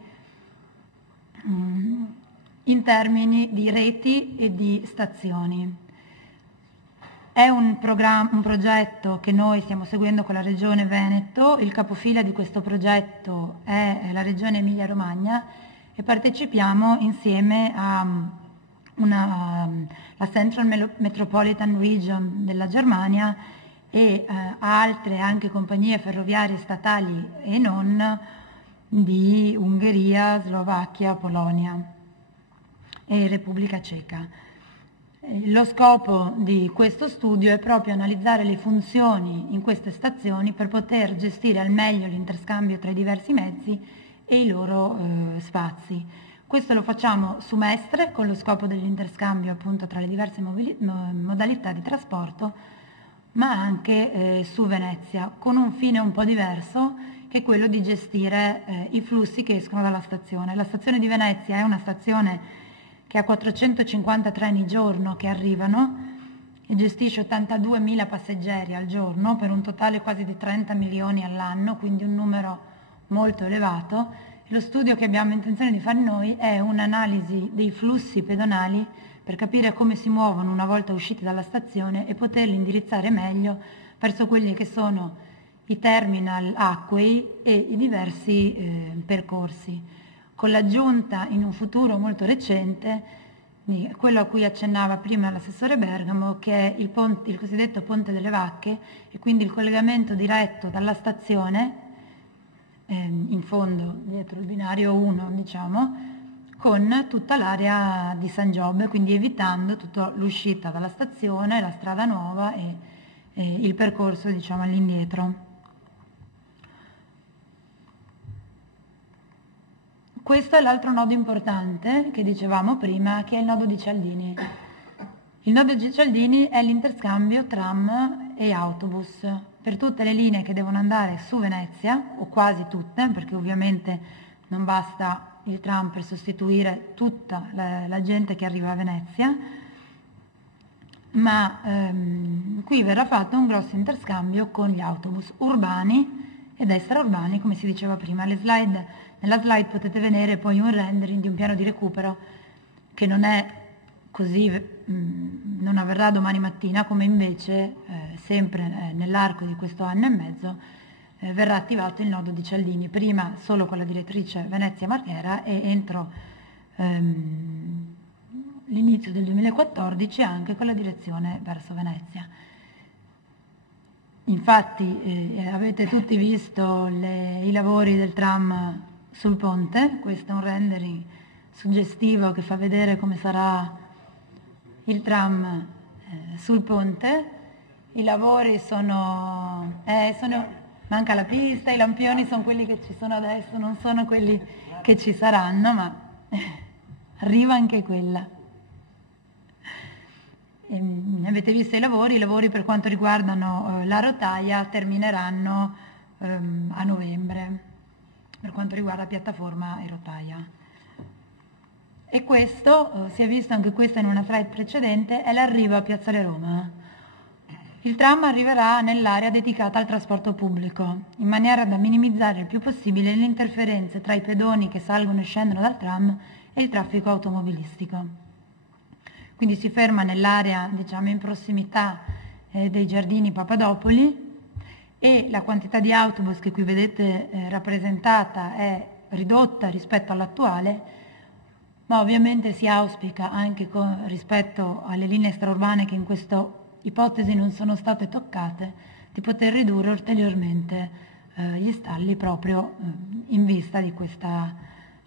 in termini di reti e di stazioni. È un progetto che noi stiamo seguendo con la Regione Veneto. Il capofila di questo progetto è la Regione Emilia-Romagna e partecipiamo insieme alla Central Metropolitan Region della Germania e a altre anche compagnie ferroviarie statali e non di Ungheria, Slovacchia, Polonia e Repubblica Ceca. Lo scopo di questo studio è proprio analizzare le funzioni in queste stazioni per poter gestire al meglio l'interscambio tra i diversi mezzi e i loro spazi. Questo lo facciamo su Mestre con lo scopo dell'interscambio appunto tra le diverse modalità di trasporto, ma anche su Venezia, con un fine un po' diverso, che è quello di gestire i flussi che escono dalla stazione. La stazione di Venezia è una stazione che ha 450 treni giorno che arrivano e gestisce 82.000 passeggeri al giorno per un totale quasi di 30 milioni all'anno, quindi un numero molto elevato. Lo studio che abbiamo intenzione di fare noi è un'analisi dei flussi pedonali per capire come si muovono una volta usciti dalla stazione e poterli indirizzare meglio verso quelli che sono i terminal acquei e i diversi percorsi, con l'aggiunta in un futuro molto recente di quello a cui accennava prima l'assessore Bergamo, che è il cosiddetto Ponte delle Vacche, e quindi il collegamento diretto dalla stazione in fondo, dietro il binario 1, diciamo, con tutta l'area di San Giobbe, quindi evitando tutta l'uscita dalla stazione, la strada nuova e il percorso, diciamo, all'indietro. Questo è l'altro nodo importante che dicevamo prima, che è il nodo di Cialdini. Il nodo di Cialdini è l'interscambio tram e autobus per tutte le linee che devono andare su Venezia, o quasi tutte, perché ovviamente non basta il tram per sostituire tutta la gente che arriva a Venezia, ma qui verrà fatto un grosso interscambio con gli autobus urbani ed extraurbani, come si diceva prima. Nella slide potete vedere poi un rendering di un piano di recupero che non è così, non avverrà domani mattina, come invece sempre nell'arco di questo anno e mezzo verrà attivato il nodo di Cialdini, prima solo con la direttrice Venezia-Marghera e entro l'inizio del 2014 anche con la direzione verso Venezia. Infatti avete tutti visto i lavori del tram sul ponte. Questo è un rendering suggestivo che fa vedere come sarà il tram sul ponte. I lavori manca la pista, i lampioni sono quelli che ci sono adesso, non sono quelli che ci saranno, ma arriva anche quella. Avete visto i lavori per quanto riguardano la rotaia termineranno a novembre, per quanto riguarda piattaforma e rotaia. E questo, si è visto anche questo in una slide precedente, è l'arrivo a Piazzale Roma. Il tram arriverà nell'area dedicata al trasporto pubblico, in maniera da minimizzare il più possibile le interferenze tra i pedoni che salgono e scendono dal tram e il traffico automobilistico. Quindi si ferma nell'area, diciamo, in prossimità dei giardini Papadopoli, e la quantità di autobus che qui vedete rappresentata è ridotta rispetto all'attuale, ma ovviamente si auspica anche rispetto alle linee extraurbane che in questa ipotesi non sono state toccate, di poter ridurre ulteriormente gli stalli proprio in vista di questa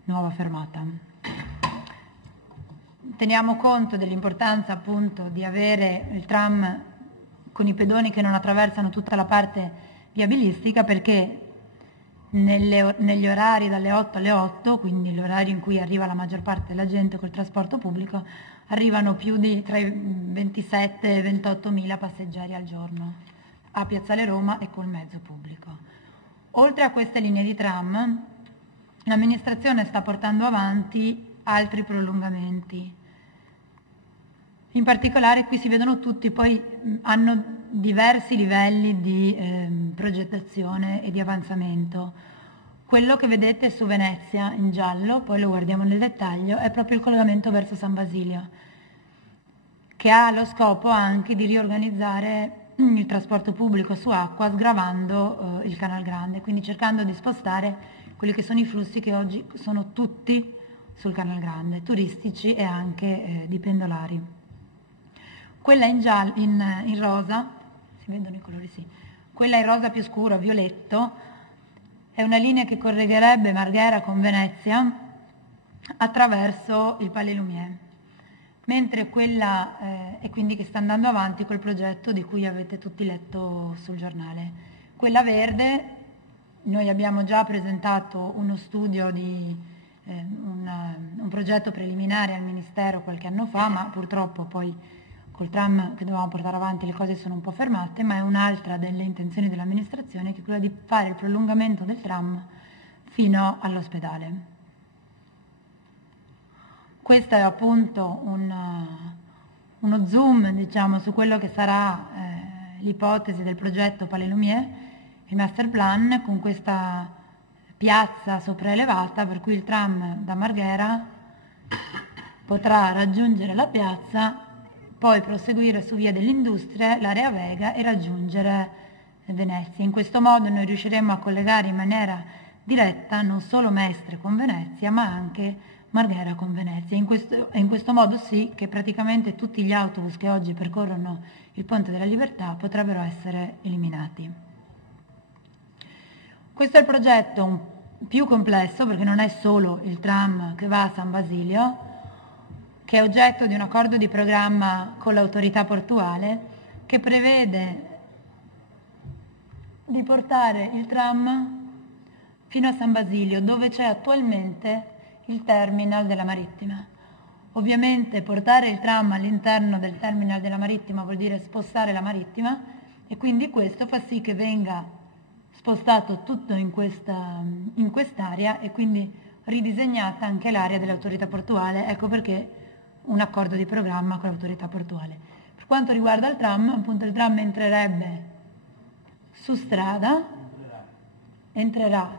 nuova fermata. Teniamo conto dell'importanza appunto di avere il tram con i pedoni che non attraversano tutta la parte viabilistica, perché negli orari dalle 8 alle 8, quindi l'orario in cui arriva la maggior parte della gente col trasporto pubblico, arrivano più di tra i 27 e 28 mila passeggeri al giorno a Piazzale Roma e col mezzo pubblico. Oltre a queste linee di tram, l'amministrazione sta portando avanti altri prolungamenti. In particolare qui si vedono tutti, poi hanno diversi livelli di progettazione e di avanzamento. Quello che vedete su Venezia in giallo, poi lo guardiamo nel dettaglio, è proprio il collegamento verso San Basilio, che ha lo scopo anche di riorganizzare il trasporto pubblico su acqua sgravando il Canal Grande, quindi cercando di spostare quelli che sono i flussi che oggi sono tutti sul Canal Grande, turistici e anche di pendolari. Quella in rosa, si vedono i colori, sì, quella in rosa più scuro, violetto, è una linea che collegherebbe Marghera con Venezia attraverso il Palais Lumière, mentre quella e quindi che sta andando avanti col progetto di cui avete tutti letto sul giornale. Quella verde, noi abbiamo già presentato uno studio un progetto preliminare al Ministero qualche anno fa, ma purtroppo poi col tram che dovevamo portare avanti le cose sono un po' fermate, ma è un'altra delle intenzioni dell'amministrazione, che è quella di fare il prolungamento del tram fino all'ospedale. Questo è appunto uno zoom, diciamo, su quello che sarà l'ipotesi del progetto Palais Lumière, il master plan, con questa piazza sopraelevata per cui il tram da Marghera potrà raggiungere la piazza, poi proseguire su via delle Industrie, l'area Vega e raggiungere Venezia. In questo modo noi riusciremo a collegare in maniera diretta non solo Mestre con Venezia, ma anche Marghera con Venezia. In questo modo sì che praticamente tutti gli autobus che oggi percorrono il Ponte della Libertà potrebbero essere eliminati. Questo è il progetto più complesso, perché non è solo il tram che va a San Basilio, che è oggetto di un accordo di programma con l'autorità portuale che prevede di portare il tram fino a San Basilio, dove c'è attualmente il terminal della Marittima. Ovviamente portare il tram all'interno del terminal della Marittima vuol dire spostare la Marittima, e quindi questo fa sì che venga spostato tutto in quest'area e quindi ridisegnata anche l'area dell'autorità portuale. Ecco perché un accordo di programma con l'autorità portuale. Per quanto riguarda il tram, appunto il tram entrerebbe su strada, entrerà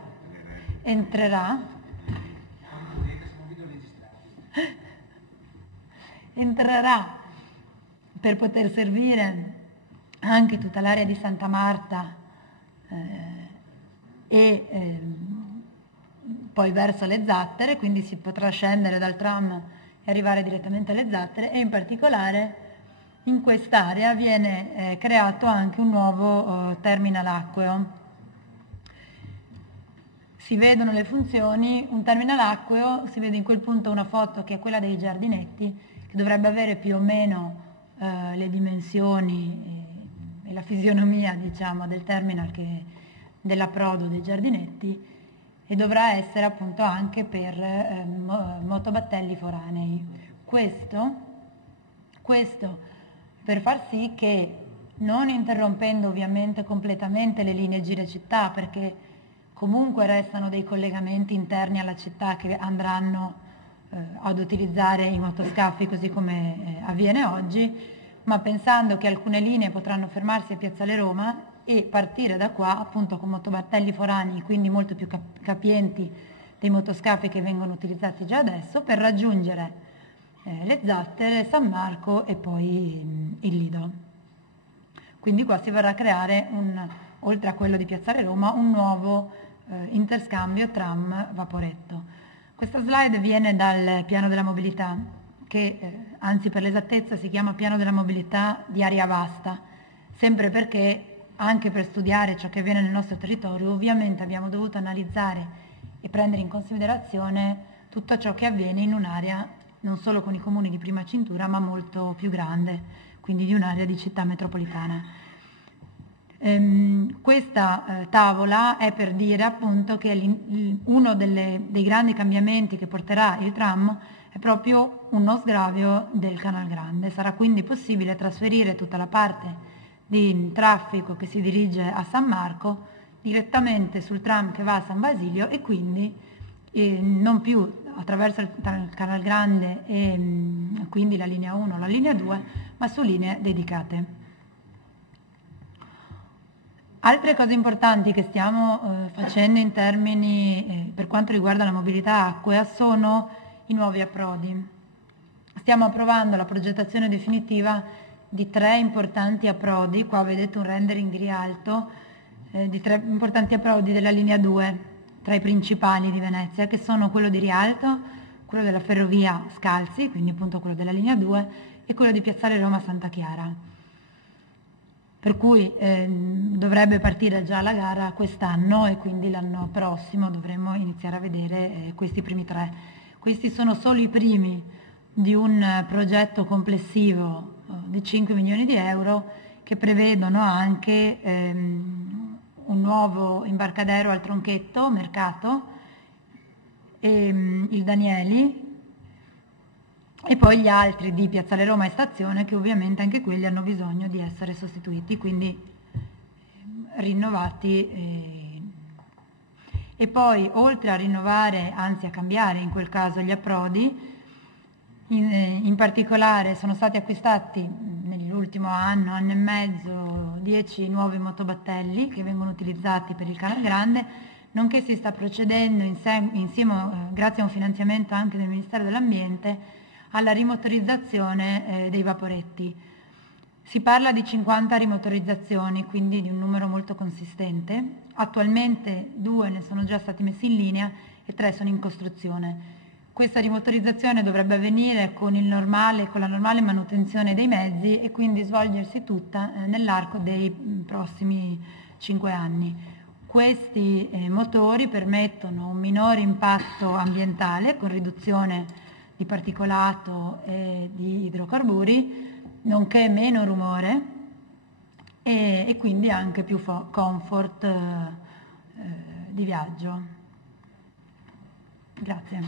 per poter servire anche tutta l'area di Santa Marta poi verso le Zattere, quindi si potrà scendere dal tram e arrivare direttamente alle Zattere, e in particolare in quest'area viene creato anche un nuovo terminal acqueo. Si vedono le funzioni. Un terminal acqueo, si vede in quel punto una foto che è quella dei giardinetti, che dovrebbe avere più o meno le dimensioni e la fisionomia, diciamo, del terminal dell'approdo dei giardinetti, e dovrà essere appunto anche per motobattelli foranei. Questo per far sì che, non interrompendo ovviamente completamente le linee gira città, perché comunque restano dei collegamenti interni alla città che andranno ad utilizzare i motoscafi così come avviene oggi, ma pensando che alcune linee potranno fermarsi a Piazzale Roma e partire da qua appunto con motobattelli foranei, quindi molto più capienti dei motoscafi che vengono utilizzati già adesso, per raggiungere le Zattere, San Marco e poi il Lido. Quindi qua si vorrà creare, oltre a quello di Piazzale Roma, un nuovo interscambio tram-vaporetto. Questa slide viene dal piano della mobilità, che anzi per l'esattezza si chiama piano della mobilità di area vasta, sempre perché anche per studiare ciò che avviene nel nostro territorio ovviamente abbiamo dovuto analizzare e prendere in considerazione tutto ciò che avviene in un'area non solo con i comuni di prima cintura, ma molto più grande, quindi di un'area di città metropolitana. Questa tavola è per dire appunto che uno dei grandi cambiamenti che porterà il tram è proprio uno sgravio del Canal Grande. Sarà quindi possibile trasferire tutta la parte di traffico che si dirige a San Marco direttamente sul tram che va a San Basilio, e quindi non più attraverso il Canal Grande e quindi la linea 1 o la linea 2, ma su linee dedicate. Altre cose importanti che stiamo facendo in termini per quanto riguarda la mobilità acquea sono i nuovi approdi. Stiamo approvando la progettazione definitiva di 3 importanti approdi. Qua vedete un rendering in rialto di 3 importanti approdi della linea 2, tra i principali di Venezia, che sono quello di Rialto, quello della ferrovia Scalzi, quindi appunto quello della linea 2, e quello di Piazzale Roma Santa Chiara. Per cui dovrebbe partire già la gara quest'anno, e quindi l'anno prossimo dovremo iniziare a vedere questi primi 3. Questi sono solo i primi di un progetto complessivo di 5 milioni di euro, che prevedono anche un nuovo imbarcadero al Tronchetto Mercato, il Danieli, e poi gli altri di Piazzale Roma e Stazione, che ovviamente anche quelli hanno bisogno di essere sostituiti, quindi rinnovati. E poi, oltre a rinnovare, anzi a cambiare in quel caso gli approdi, in particolare sono stati acquistati nell'ultimo anno e mezzo 10 nuovi motobattelli che vengono utilizzati per il Canal Grande, nonché si sta procedendo insieme, grazie a un finanziamento anche del Ministero dell'Ambiente, alla rimotorizzazione dei vaporetti. Si parla di 50 rimotorizzazioni, quindi di un numero molto consistente. Attualmente 2 ne sono già stati messi in linea e 3 sono in costruzione. Questa rimotorizzazione dovrebbe avvenire con la normale manutenzione dei mezzi, e quindi svolgersi tutta nell'arco dei prossimi 5 anni. Questi motori permettono un minore impatto ambientale con riduzione di particolato e di idrocarburi, nonché meno rumore e quindi anche più comfort di viaggio. Grazie.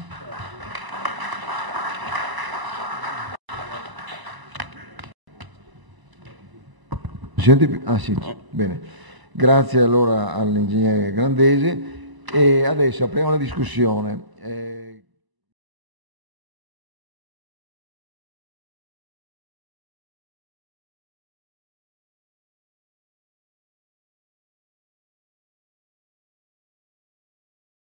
Sì, bene. Grazie allora all'ingegnere Grandese e adesso apriamo la discussione.